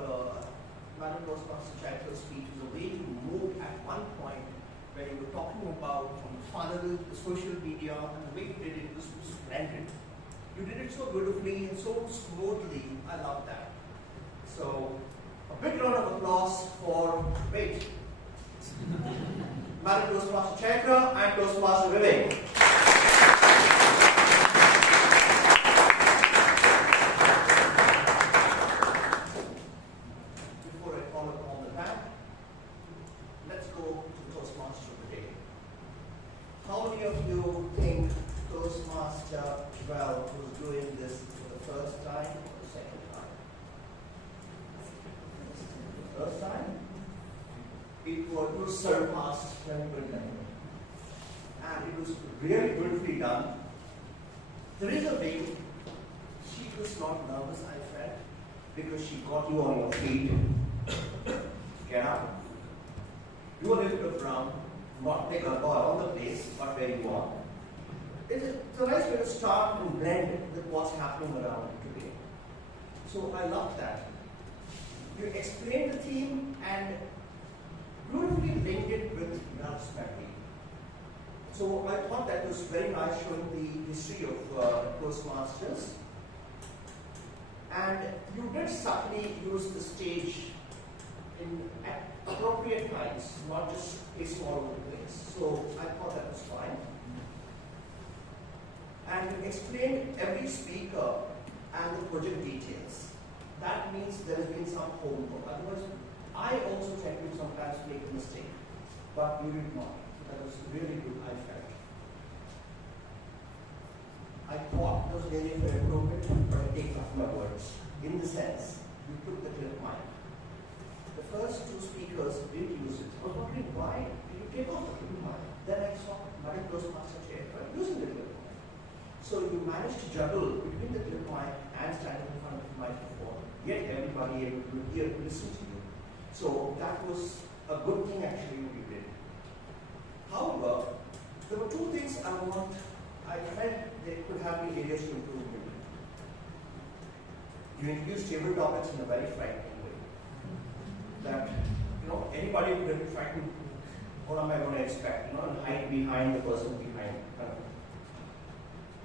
Madam Toastmaster Chaitra's speech was the way you moved at one point where you were talking about the funnel, the social media, and the way you did it was splendid. You did it so beautifully and so smoothly. I love that. So, a big round of applause for, wait, Madam Toastmaster Chaitra and Toastmaster Vivek. Before I call upon the band, let's go to the Toastmaster of the day. How many of you think Toastmaster was doing this for the first time or the second time? First time? It was surpassed everybody. And it was really beautifully done. There is a way she was not nervous, I felt, because she got you on your feet. Get up. Do a little bit of round, not take a ball on the place, but where you are. It's a nice way to start and blend with what's happening around today. So I love that. You explained the theme and beautifully linked it with Nurse Mary. So I thought that was very nice, showing the history of Toastmasters. And you did subtly use the stage at appropriate times, not just a all over the place. So I thought that was fine. And you explained every speaker and the project details. That means there has been some homework. Otherwise, I also tend to sometimes make a mistake, but you did not. That was really good, I felt. I thought there was an area for improvement, but I take off my words. In the sense, you took the clip mic. The first two speakers did use it. I was wondering why did you take off the clip mic? Then I saw Madam Toastmaster Chaitra using the clip mic. So you managed to juggle between the clip mic and standing in front of the microphone, yet everybody able to hear and listen to you. So that was a good thing actually what you did. However, there were two things I felt there could have been areas of improvement. You introduced table topics in a very frightening way. That, anybody would have been frightened. What am I going to expect? And hide behind the person behind.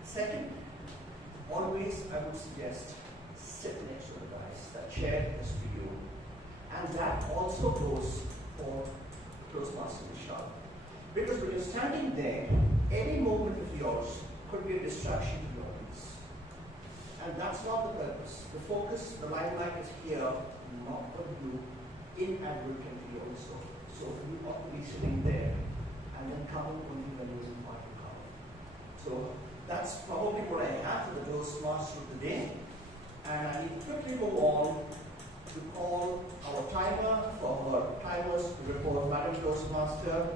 Second, always I would suggest sit next to the guys. That chair is for you. And that also goes for Toastmaster Vishal. Because when you're standing there, any movement of yours could be a distraction to your audience. And that's not the purpose. The focus, the limelight is here, not for you, inadvertently also. So you ought to be sitting there and then coming only when you want to come. So that's probably what I have for the Toastmaster of the day. And I need to quickly move on to call our timer for her timers to report Madam Toastmaster.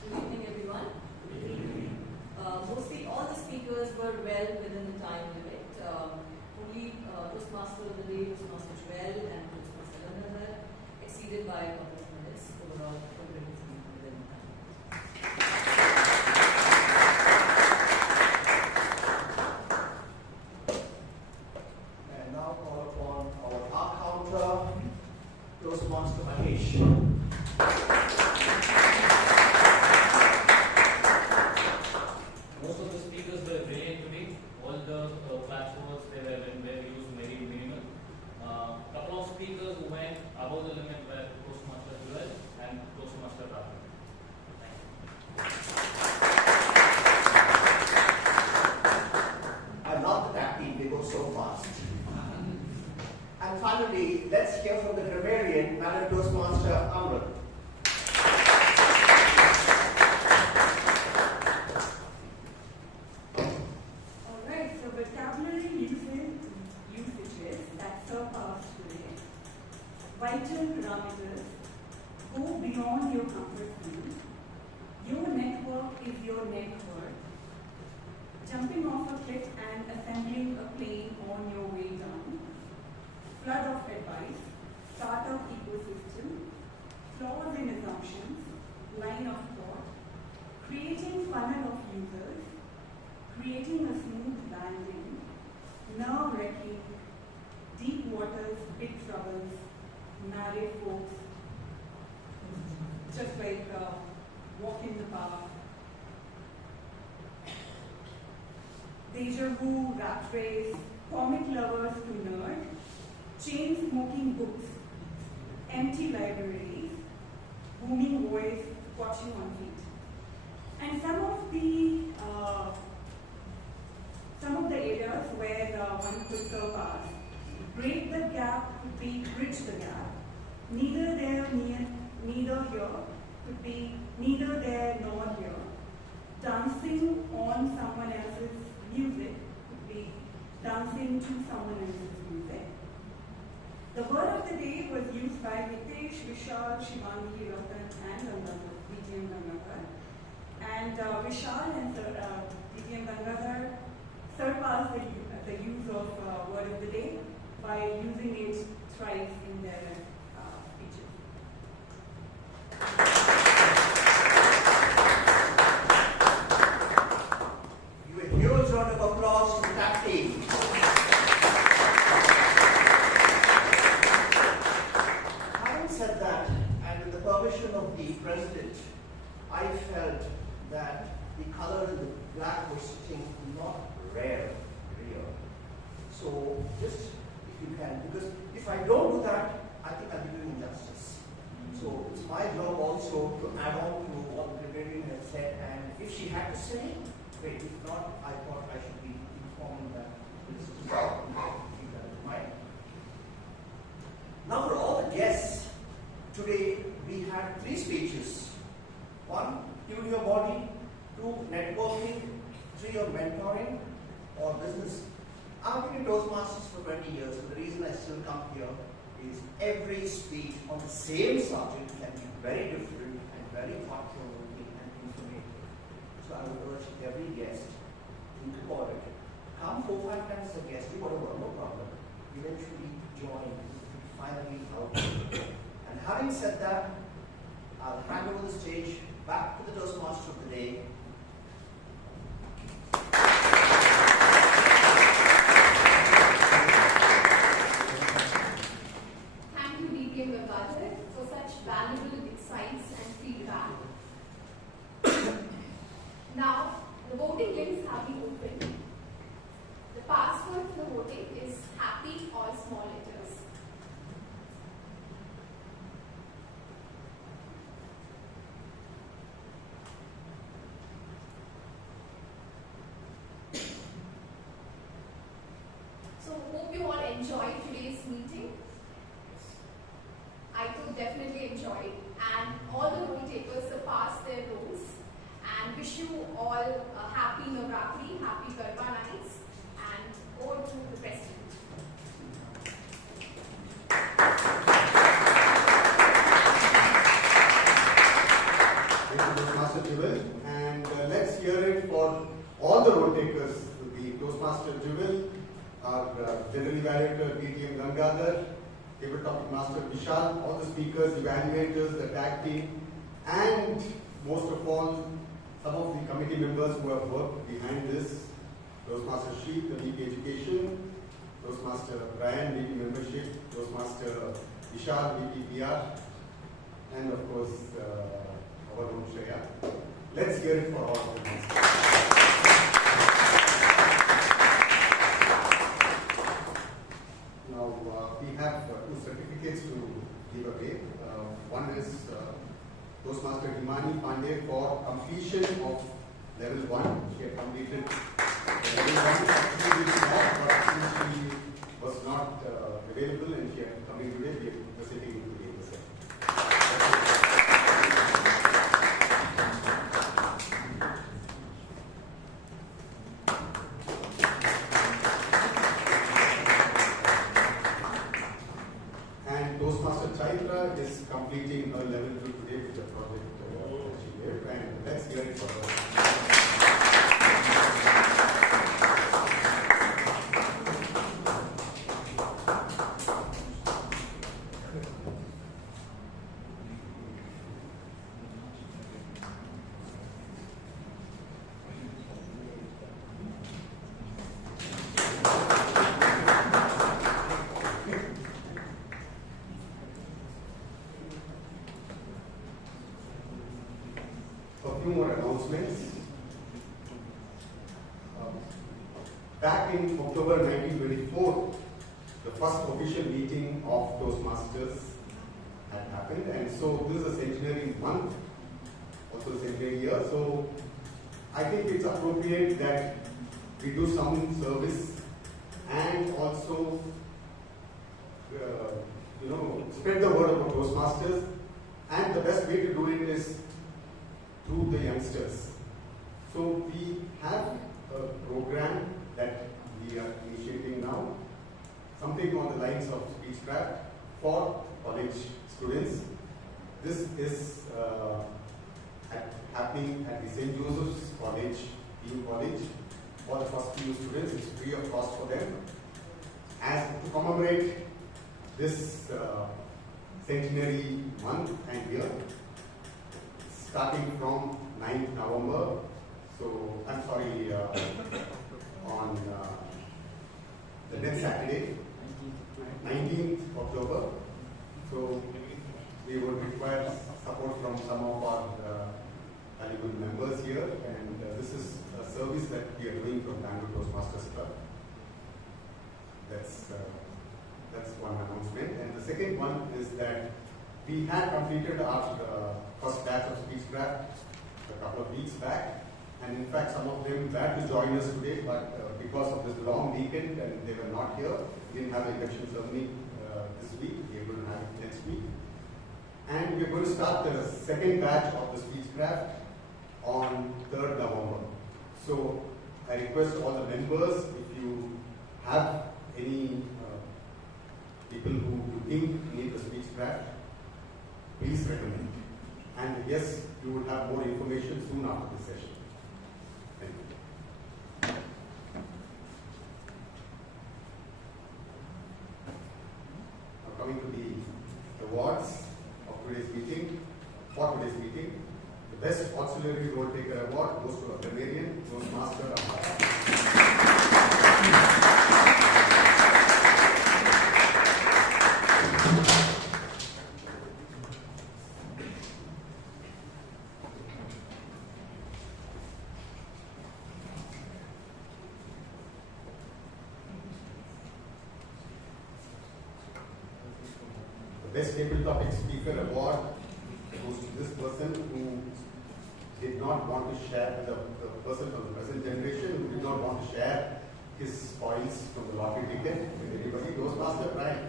Good evening, everyone. Mostly all the speakers were well within the time limit. Only Toastmaster of the day, Toastmaster Joel, and Toastmaster Anand exceeded by a couple of minutes overall. And now call upon our counter, Toastmaster Mahesh. Most of the speakers were brilliant today. All the platforms they were used very minimal. Couple of speakers who went above the limit were Toastmaster Joel and Toastmaster Arka. I love the tactic, they go so fast. And finally, let's hear from the grammarian, Madam Toastmaster Anand. Alright, so vocabulary usages that surpass today. Vital parameters. Go beyond your comfort zone. Your network is your net worth. Jumping off a cliff and assembling a plane on your way down. Flood of advice. Startup ecosystem. flaws in assumptions, line of thought, creating funnel of users, creating a smooth landing, nerve-wracking, deep waters, big troubles, married folks, just like walking the park, deja vu, rat race, comic lovers to nerd, chain-smoking books, empty libraries, booming voice, watching on feet. And some of the areas where one could surpass, break the gap could be bridge the gap, neither there, neither here, could be neither there nor here, dancing on someone else's music could be dancing to someone else's music. The word of the day was used by Hitesh, Vishal, Shivangi, and Gangadhar, and Vishal and Gangadhar surpassed the use of word of the day by using it thrice in their speeches. Give a huge round of applause to that team. Having said that, and with the permission of the President, I felt that the color in the black was sitting not rare here. So just if you can, because if I don't do that, I think I'll be doing injustice. So it's my job also to add on to what the Librarian had said, and if she had to say, great. If not, I thought I should be informing that this is keep that in mind. Now for all the guests, today we had 3 speeches. 1, tune your body. 2, networking. 3, on mentoring or business. I've been in Toastmasters for 20 years, and the reason I still come here is every speech on the same subject can be very different and very thought-provoking and informative. So I would urge every guest, think about it. Come 4-5 times a guest, do whatever, no problem. Eventually join, finally out. And having said that, I'll hand over the stage back to the Toastmaster of the day. Thank you, DPM Gangadhar, for such valuable insights and feedback. Now, the voting links have been opened. The password for voting is happy, all small letters. So, hope you all enjoyed today's meeting. I could definitely enjoy it, and all the role takers surpassed their roles, and wish you all a happy Navratri, happy Garba nights, and over to the President. Thank you, Toastmaster Jewel, and let's hear it for all the role takers. The Toastmaster Jewel, our General Director PTM Gangadhar, Table Topic Master Vishal, all the speakers, evaluators, the tag team, and most of all, some of the committee members who have worked behind this. Toastmaster Sheet, the VP Education, Toastmaster Brian, VP Membership, Toastmaster Vishal, VP PR, and of course, our own Shreya. Let's hear it for all of them. Now, we have 2 certificates to give away. One is Toastmaster Himani Pandey for completion of level 1. She had completed level 1 actually but since she was not available and she had come in today, we are proceeding to the second. And Toastmaster Chaitra is completing her level 2 today with the project that she gave. And let's hear it for her. a few more announcements. Back in October 1924, the first official meeting of Toastmasters had happened, and so this is a centenary month, also a centenary year. So I think it's appropriate that we do some service and also, spread the word about Toastmasters. And the best way to do it is through the youngsters. So we have a program that we are initiating now, something on the lines of speechcraft for college students. This is happening at the St. Joseph's College, Dean College, for the first few students. It's free of cost for them. As to commemorate this centenary month and year, starting from 9th November, so I'm sorry, on the next Saturday, 19th October. So we would require support from some of our valuable members here, and this is a service that we are doing from Bangalore Toastmasters Club. That's one announcement. And the second one is that we had completed our first batch of speechcraft a couple of weeks back, and in fact some of them were to join us today, but because of this long weekend and they were not here, we didn't have an induction ceremony this week. We are going to have it next week. And we are going to start the second batch of the speechcraft on 3rd November. So I request all the members, if you have any people who you think need the speechcraft, please recommend. And yes, you will have more information soon after the session. Thank you. Now coming to the awards of today's meeting, the Best Auxiliary Role Taker Award goes to a Canadian Toastmaster Abhay. Best Table Topic Speaker Award goes to this person who did not want to share, the person from the present generation who did not want to share his spoils from the lottery ticket with everybody. Toastmaster Brian.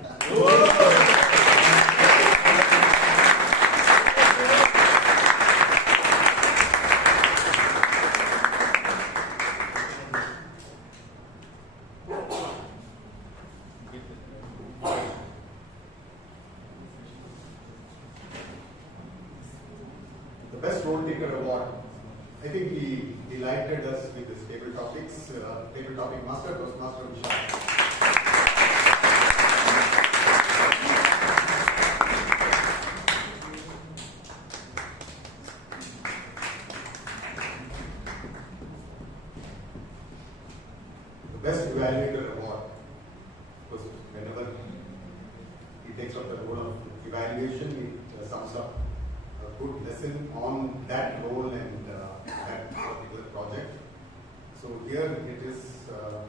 Best Role Taker Award. I think he delighted us with his table topics. Table topic master, Toastmaster Vishal. The Best Evaluator Award. Because whenever he takes up the role of evaluation, it sums up good lesson on that role and that particular project. So here it is,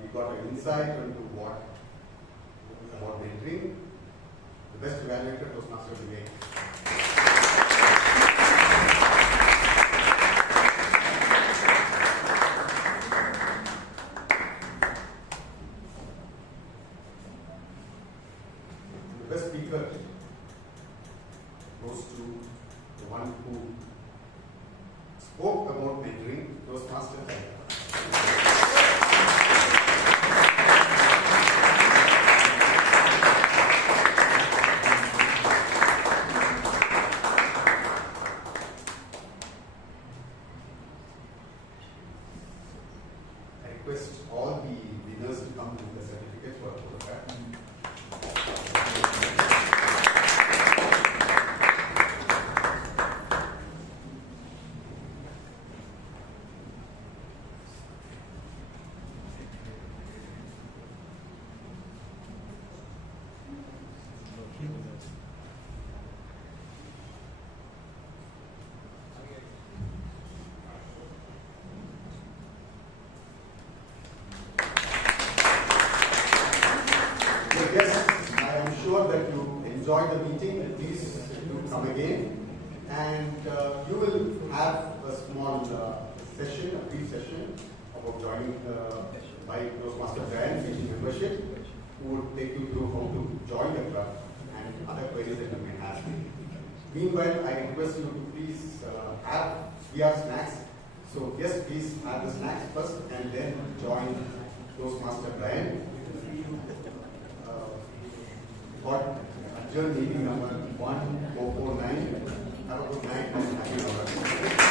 we got an insight into what about mentoring. The best evaluator was Master Vijay. The best speaker goes to the one who spoke about mentoring, Toastmaster Chaitra. I request all the winners to come with the certificates for photograph. sure that you enjoy the meeting. Please do come again. And you will have a small session, a brief session about joining by Toastmaster Brian, teaching membership, who would take you through how to join the club and other queries that you may have. Meanwhile, I request you to please we have snacks. So yes, please have the snacks first and then join Toastmaster Brian. For adjourned meeting number 1449. Have a good night and happy Navratri.